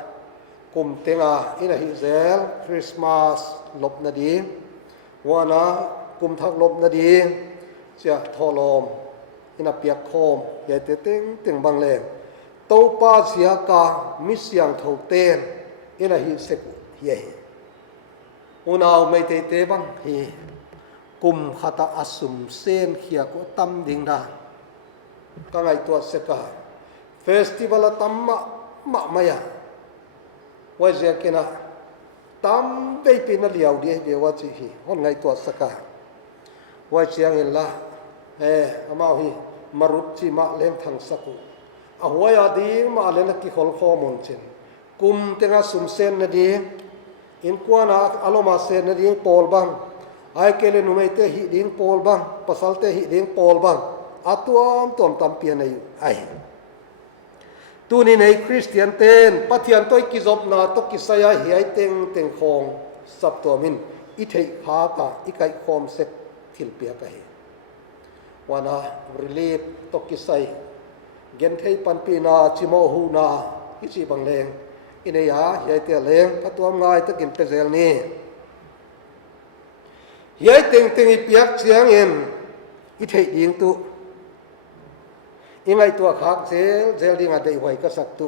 กุมเต็งอินฮิเซลคริสต์มาสลบนาดีวันน่ะกุมทักลบนาดีจะทอลมอินเปียกโคมเยเตเต็งบังเลงตัวป้าเสียกามิเสียงถูกเต้นอินฮิเซกเย่อุณาวไม่เตบังฮีกุมขัตอาสุมเซนเขียกุตัมดิงดาก็ไงตัวเสกาเฟสติวัลตัมมะมายาว่าเจกินะตัมไปปีนเลียวดีเบียวจีฮีคนไงตัวเสกาว่าเชียงเห็นละอามาฮีมารุจิมาเล่นทางสกุอาหัวยาดีมาเล่นกิขอลข้อมูลเช่นกุมเตงาสุมเซนนดีอินกวานาอารมณ์เซนนดีปอลบังไอเกลนุไม่เตหิดิงปอลบังภาษาเตหิดิงปอลบังอาตัวตัมเปียนอยู่ไอตัวนี้ในคริสเตียนเต้นปัทยันตัวกิจบนาตกิสยาเหียเต็งคงสับตัวมินอิเทหากะอิไกคอมเซกทิลเปียกะเฮวานาริลีฟตกิสัยเกนเทปันปีนาจิโมหูนาอิจิบังเลงอินเนียเหียเตเลงพัตัวง่ายตะกินเปเซลนี่เหียเต็งเปียกเสียงเอ็นอิเทยิงตุอิงไอตัวขักเซลดิงาได้ไว้ก็สักตุ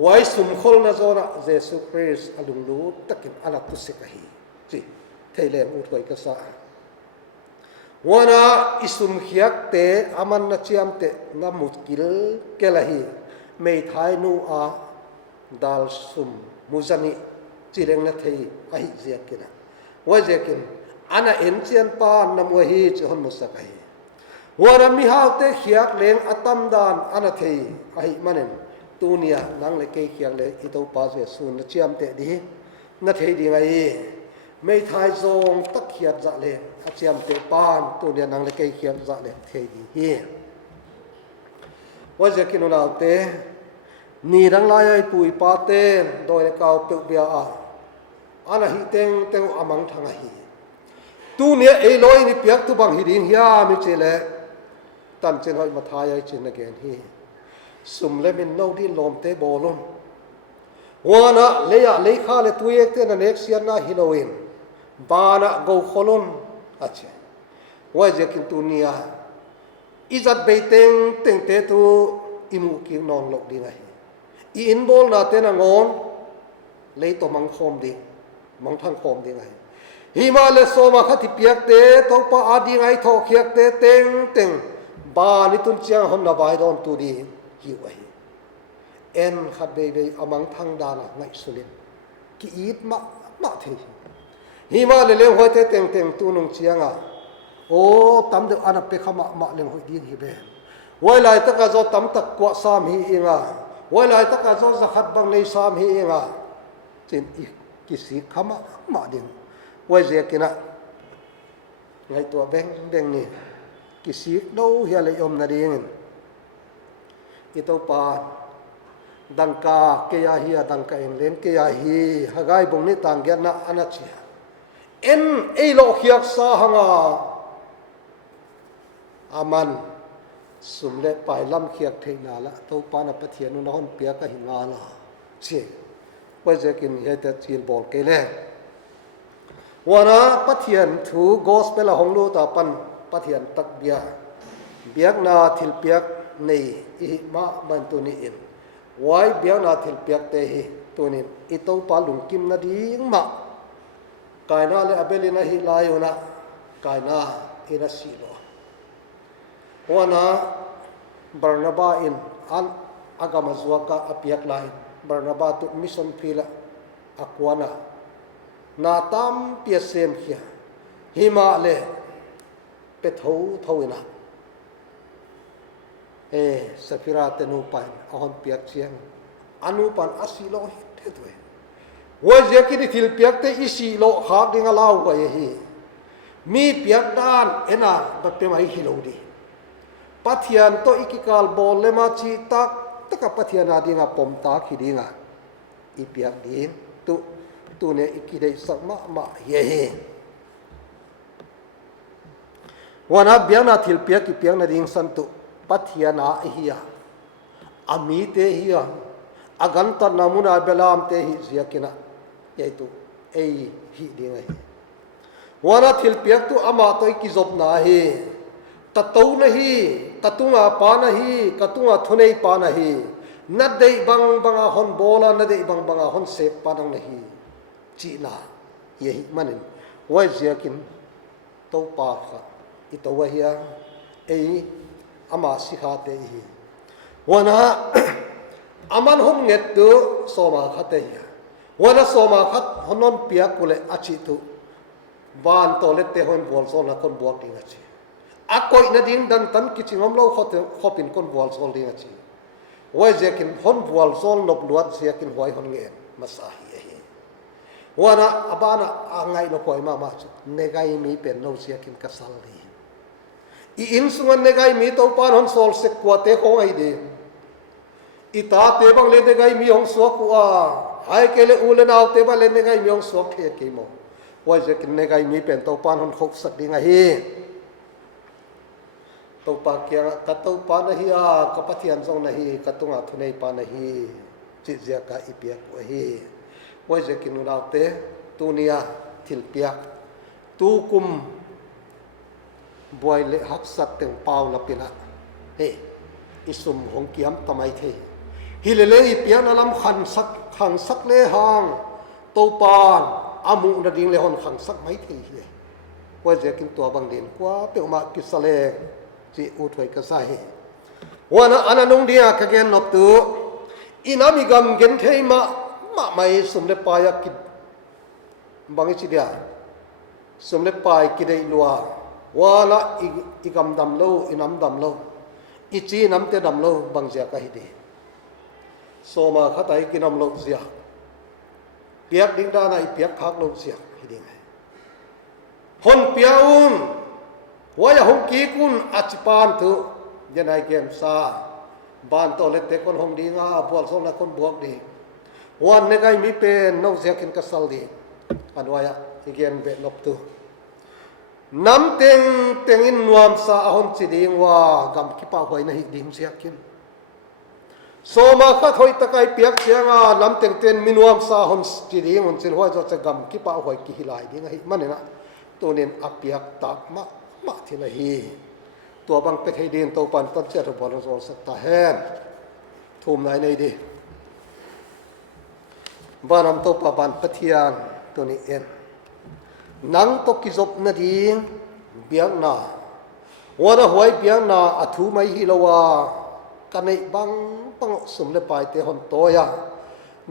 ไว้สุมขลนะโซนะเยซูคริสต์อลุงลูตะกินอลัตุสิกะฮีจิเทเลงอุดไว้ก็สักวันน่ะอิสุมเขียกเตอามันนัจยามเตนามุดกิลเกลาฮีไม่ทายนูอาดัลสุมมุจันิจีเรงนัทเฮไอเจียกินะว่าเจียกินอันน่ะเอ็นเจียนปานนำวะฮีจะหันมุสกะฮีวันนั้นมีฮาวเตเขียกเลงอัตัมดานอันนัทเฮไอมันเองตัวเนี้ยนังเลเกเขียกเลอิตัวป้าเจสุนัจยามเตดีนัทเฮดีไง ไม่ทายทรงตักเขียดจะเลยอาเจียมเตปานตัวเดียนังเลยเขียดจะเลยเทียดีเฮียว่าจะกินเราเตนี่ดังไล่ปุยปาเตนโดยเกาเปียกเบียอันหิเต็งเต็งอามังทางหิตัวเนี้ยไอ้ลอยนี่เปียกตัวบางหิดินเฮียมิเจเลตันเจนหอยมาทายไอ้เจนเกนฮีสุมเลมินโนดินลมเตโบลมวานะเลยะเลยข้าเลยตัวเอกเตนันเอกเสียนะฮิโลวินบานะโกขลุนอาเจว่าจะกินตัวเนี้ยอิจัดเบเต็งเต็งเตตูอิมุกินอนหลอกดีไงอินโบลนาเตนังอนเลยตัวมังคมดีมังทั้งคมดีไงฮิมาเลโซมาขัดที่เปียกเตตัวป้าอาดีไงทอเขียกเตเต็งเต็งบานิตุนเจียงหอมนาบายดอนตัวดีหิวไอเอ็นขัดเบย์อามังทั้งดานะไงสุลินกีอีดมาเทฮิมาเลเลวหอยเตเต็งเต็งตัวนุ่งเจียงอ่ะโอ้ตั้มเดืออันเป็นขมาเลงหอยดีฮิเบวันไหลตะกะโจตั้มตะกวาสามฮีเองอ่ะวันไหลตะกะโจจะขัดบังในสามฮีเองอ่ะเจนอีกกิสิขมาดิ่งวันเจกินะไงตัวแบงนี่กิสิกดูเฮียเลยอมนาดิ่งอิโตปาดังกาเกียฮีดังกาเองเลนเกียฮีฮากายบงนี่ต่างกันนะอันนั้นเชียเอ็นเอโลเฮียกสาหังอามันสุมเลไปลำเขียกเทนาละตัวปานะปะเทียนุนอนเปียกหิงาละเชี่ยว่าจะกินเฮตจีนบอกเกล้วันน่ะปะเทียนถูกอสเปลหงลูตาปันปะเทียนตักเบียเบียกนาทิลเปียกในอิมาบันตุนีอินไว้เบียกนาทิลเปียกเตหิตุนินอิตัวปาลุงกิมนาดีงมากายนาเลอเบลินาฮิลายุนะกายนาอินาสิโลวันน่ะบาร์นาบาอินอันอากามาซวกะอภิยักไลบาร์นาบาตุมิสันฟิลอักวานะนาตามเปียเซมขียหิมาเลเปทวินะสฟิราเตนูปันอาหอนเปียกเชียงอนุปันอาศิโลหิเทตัวว่าจะกินทิลเปียกเตอิสิโลขากดิ่งลาวไว้ฮีมีเปียกด้านเอ็น่ะแบบเป็นไม้ฮิโลดีปัทยานโตอิกิกาลบอลเลมาชีตักตะกับปัทยานาดิ่งปมตาขีดิ่งอีเปียกดิ่งตุเนี่ยอิกิได้สักมาเย่วันนั้นเบียงนาทิลเปียกอีเปียกนาดิ่งสันตุปัทยานาเฮียอามีเตเฮียอากันตันนามุนาเบลามเตหิเสียกินะยัยตุฮีดิ่งไงวันนั้นทิลเปียกตุอามาโตอิกิจบนาเฮตะตูนะฮีตะตุงาปานะฮีกะตุงาทุเนยปานะฮีนัดเดบังอาฮอนโบลานัดเดบังอาฮอนเซปปานังนะฮีจีนาเยหิมันินไว้เสียกินโตปาค่ะอิตวะเฮียอามาสิขาเตฮีวันน่ะอามันหงเงตุโซมาขัดเตฮีวันน่ะโซมาขัดฮอนนนเปียกุเลอาชิตุบานโตเลเตฮอนบอลโซนะคนบวกดีนะชีอาโกยนาดิ่งดันตันกิจงอมเล่าเขาเป็นคนบวลโซดีนะชีไว้เสียกินฮอนบวลโซนนบลวดเสียกินหอยฮอนเงินมาสาฮีวันน่ะอาบานะอ่างไงเราคอยมาจุเนกายมีเป็นเราเสียกินกัสซัลดีอินสุวรรณเนกายมีตัวปานฮอนโซลเสกกว่าเตะของไอเดียอิตาเตบังเลเนกายมีฮองสวกว่าไอเกเลอูเลนาวเตบังเลเนกายมีฮองสวกเฮียเกมว่าจะกินเนกายมีเป็นตัวปานฮอนขกสักดีไงฮีตัวปาเกียร์กัตตัวปานฮีกับปัทยันทรงนะฮีกัตตุงาทุเนยปานฮีจิตเจียกาอิเปียกว่าฮีว่าจะกินเราเตะตัวเนียทิลเปียกตูกุมบวยเลหักสัตตึงเปล่าละปินะอิสุมหงเกียมทำไมเทฮิเลเลอีเปียกนั่นลำขังสักเลหางตัวปานอามุนดิ่งเลหอนขังสักไม่เทว่าจะกินตัวบางเด่นกว่าเปียกมากิสเลจีอุทวยกระไซวันนั้นอันนั้นงเดียกเกนนบตัวอินามิกัมเกนเทมาไม่สมเลปายกิดบางทีเดียสมเลปายกิดได้ลัวว่าละอีกำดำโลอีน้ำดำโลอีจีน้ำเตดำโลบางเสียก็ฮิดีโซมาขัดไอกินน้ำโลเสียเปียกดิ้งด้านไอเปียกคักโลเสียฮิดีไง ฮอนเปียอุนว่าอย่าหงกีกุนอาจิปานตุยันไอเกมซาบ้านโตเล็กเด็กคนหงดีงาบวชส่งนักคนบวกดีวันนี้ไงมีเป็นนกเสียกินกัสซัลดีอันว่าอย่าอีเกมเบ็ดลบตุน้ำเต็งเต็งอินนวมซาหอนจีดีงว่ากำกิปาหอยนะฮิดิมเสียกินโซมาข้าถอยตะไคร้เปียกเสียงน้ำเต็งเต็งมินวมซาหอนจีดีงมันสินหัวจะกำกิปาหอยกิฮิลายดีไงมันเนี่ยนะตัวเน้นอักเปียกตักมาที่ละฮีตัวบางเป็ดให้ดินตัวปันต้นเจ้าตัวบอลโซสักตาแฮมทุ่มไหนในดีบ้านน้ำตัวปะบันปะเทียนตัวนี้เองนังตกิจบนาดีเบียงนาวันหวยเบียงนาอัฐุไม่ฮิลวากันในบางปังสมเลปายเตหอนโตยะ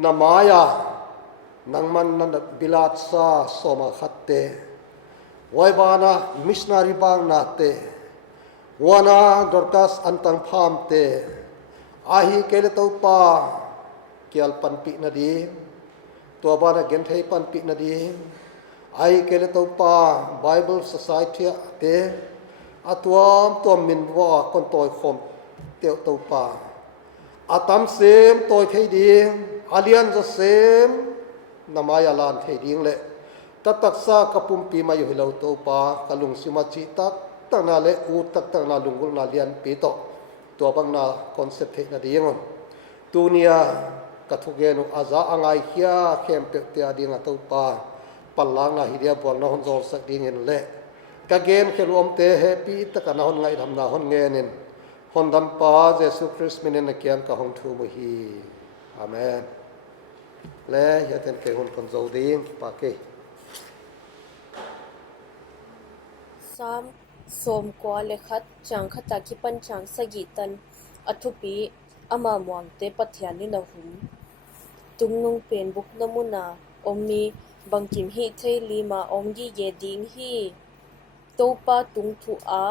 นามายะนังมันนันบิลาตซาสมาขัดเตวัยบานามิชนารีบางนาเตวานาดอร์กัสอันตังพามเตอาฮิเกลตัวปาเกียลปันปินาดีตัวบานาเกนเทปันปินาดีไอเกลตัวปา Bible Society เตอตัวมินว่าคนตัวคมเตียวตัวปาอาตามเซมตัวเทดีอาเลียนจะเซมนามายาลานเทดีงเละตักษากปุ่มปีมาอยู่ให้เราตัวปากลุงสิมาจิตักตั้งนาเละอูตั้งนาลุงกุลนาเลียนปีโตตัวบางนาคอนเซ็ปต์เทนาดีงตัวเนี้ยกัทุเกนุอาซาอังไอเฮียเข้มเปียกเตียดีงตัวปาปัลลังนาฮิเดียบวงนาฮอนโซลสักดีเงินเละกะเกมเขลวมเตเฮปีตะกันนาฮอนไงทำนาฮอนเงินฮอนดัมปาเจสุคริสต์มินนักเกียนกะฮองทูมุฮีอาเมนและยาเต็นเกฮอนคนโซดีงปาเกซ้ำสมกว่าเลขัดจังขตากิปันจังสกิตันอัทุปีอามามวงเตปัทยานินาหุมตุงนุงเป็นบุกนมุนาอมมีบังกิมฮิเทลีมาอมยีเยดิงฮีโตปาตุงทุอา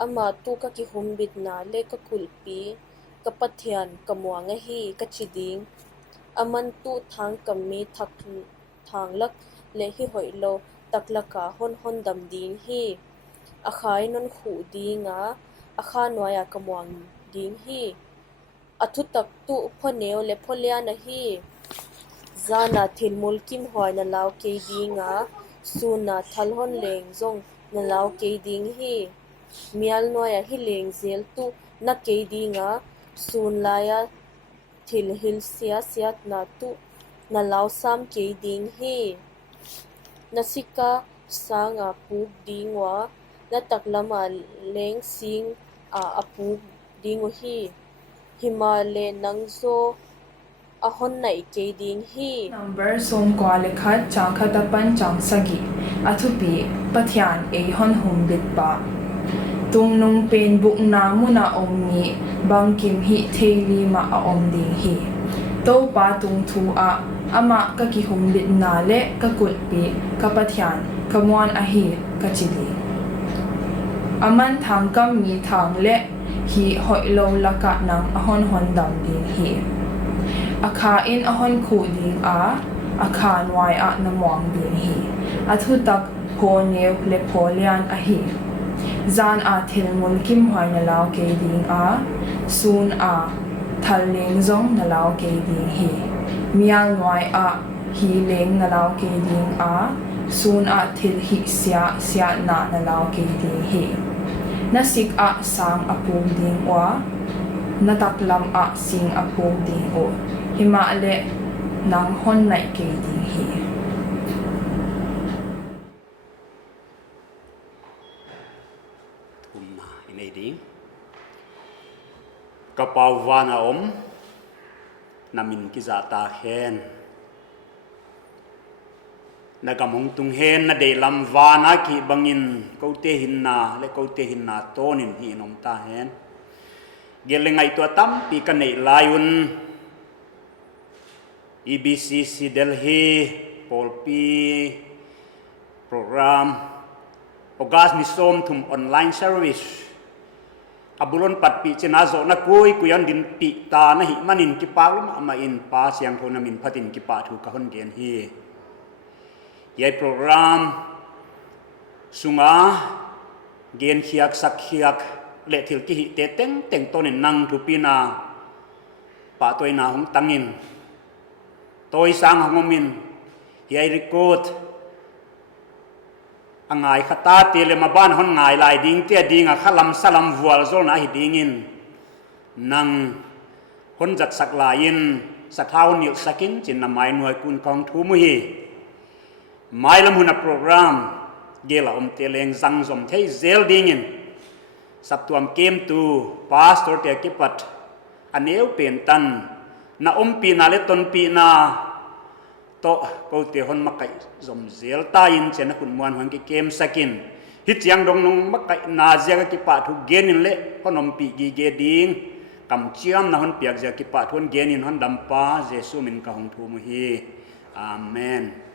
อามาตุกะกิหุมบิดนาเลกะคุลปีกะปัทยานกะมวงะฮีกะชิดิงอามันตุทางกะมีทักทางลักเลฮิหอยโลตักละกาฮอนดำดิงฮีอาคายนนขู่ดีงาอาคานวายากำวังดิงฮีอัทุตักตุพ่อเนวและพ่อเลียนะฮีจานาทิลมุลกิมหอยนาลาวเกดีงาสูนาทัลฮอนเลงจงนาลาวเกดิงฮีมีอัลนวายฮิเลงเซลตุนักเกดีงาสูนลายทิลฮิลเซียเซียตนาตุนาลาวซามเกดิงฮีนาสิกาสางาปูกดิงวาและตักละมาเลงซิงอาปูกดิงวฮีหิมาเลนังโซอาฮอนไหนเกดิงฮี number สมกว่าเลขัดจังขตปันจังสกิอัทุปีปัทยานเอฮอนหุมบิดปะตุงนุงเป็นบุกนามุนาอมนีบังกิมฮิเทลีมาอมดิงฮีโตปาตุงทูอามาก็กิหุมบิดนาเลก็กุดปีก็ปัทยานก็มวนอาฮีก็จิดีอามันทางก็มีทางเละฮีหอยโลละกะนังอหอนฮอนดำดิงฮีอาคาอินอหอนคูดิงอาคานวายนมวงดิงฮีอาทุตักโพเนวเลโพเลียนฮีจานทิลมุลกิมหอยนลาวเกดิงซูนทัลเลงซงนลาวเกดิงฮีมีอัลนวายฮีเลงนลาวเกดิงซูนทิลฮิเซียนลาวเกดิงฮีนาสิกสังปูดิงวะนาตักลำสิงปูดิงโอหิมาเลนังฮอนไนเกดิงฮีทุ่มนาในดิงกระเป๋าวานานามินกิจตาเฮนนากำหงตุงเฮนนาเดลำวานากีบังอินเขาเตหินนาและเขาเตหินนาโตนินฮีนอมตาเฮนเกลงไอตัวตั้มปีกันในลายุน EBCC Delhi Polpi program Ogas ni som thum online service abulon pat pi chenazo na koi kuyan din pi ta na hi manin ki palum ama in pa siang thona min phatin ki pa thu ka hon gen hi yai program sunga gen khiak sak khiak le thil ki hi te teng teng tonin nang thu pina pa toy na hong tangin toy sang hongomin hiai record angai khata te le maban hon ngai lai ding te ding a khalam salam vual zol na hi dingin nang hon jat sak lain sathau nil sakin chin na mai noi kun kong thu mu hi mai lam huna program gela teleng zang zom thei zel dingin saptuam kem tu pastor te kipat aneu pen tan na pi na le ton pi na to ko te hon makai zom zel ta in chen kun muan hon ki kem sakin hi chiang dong nong makai na zia ki pa thu genin le honom pi gi ge ding kam chiam na hon piak zia ki pa thon genin hon dam pa jesu min ka hong thu mu hi amen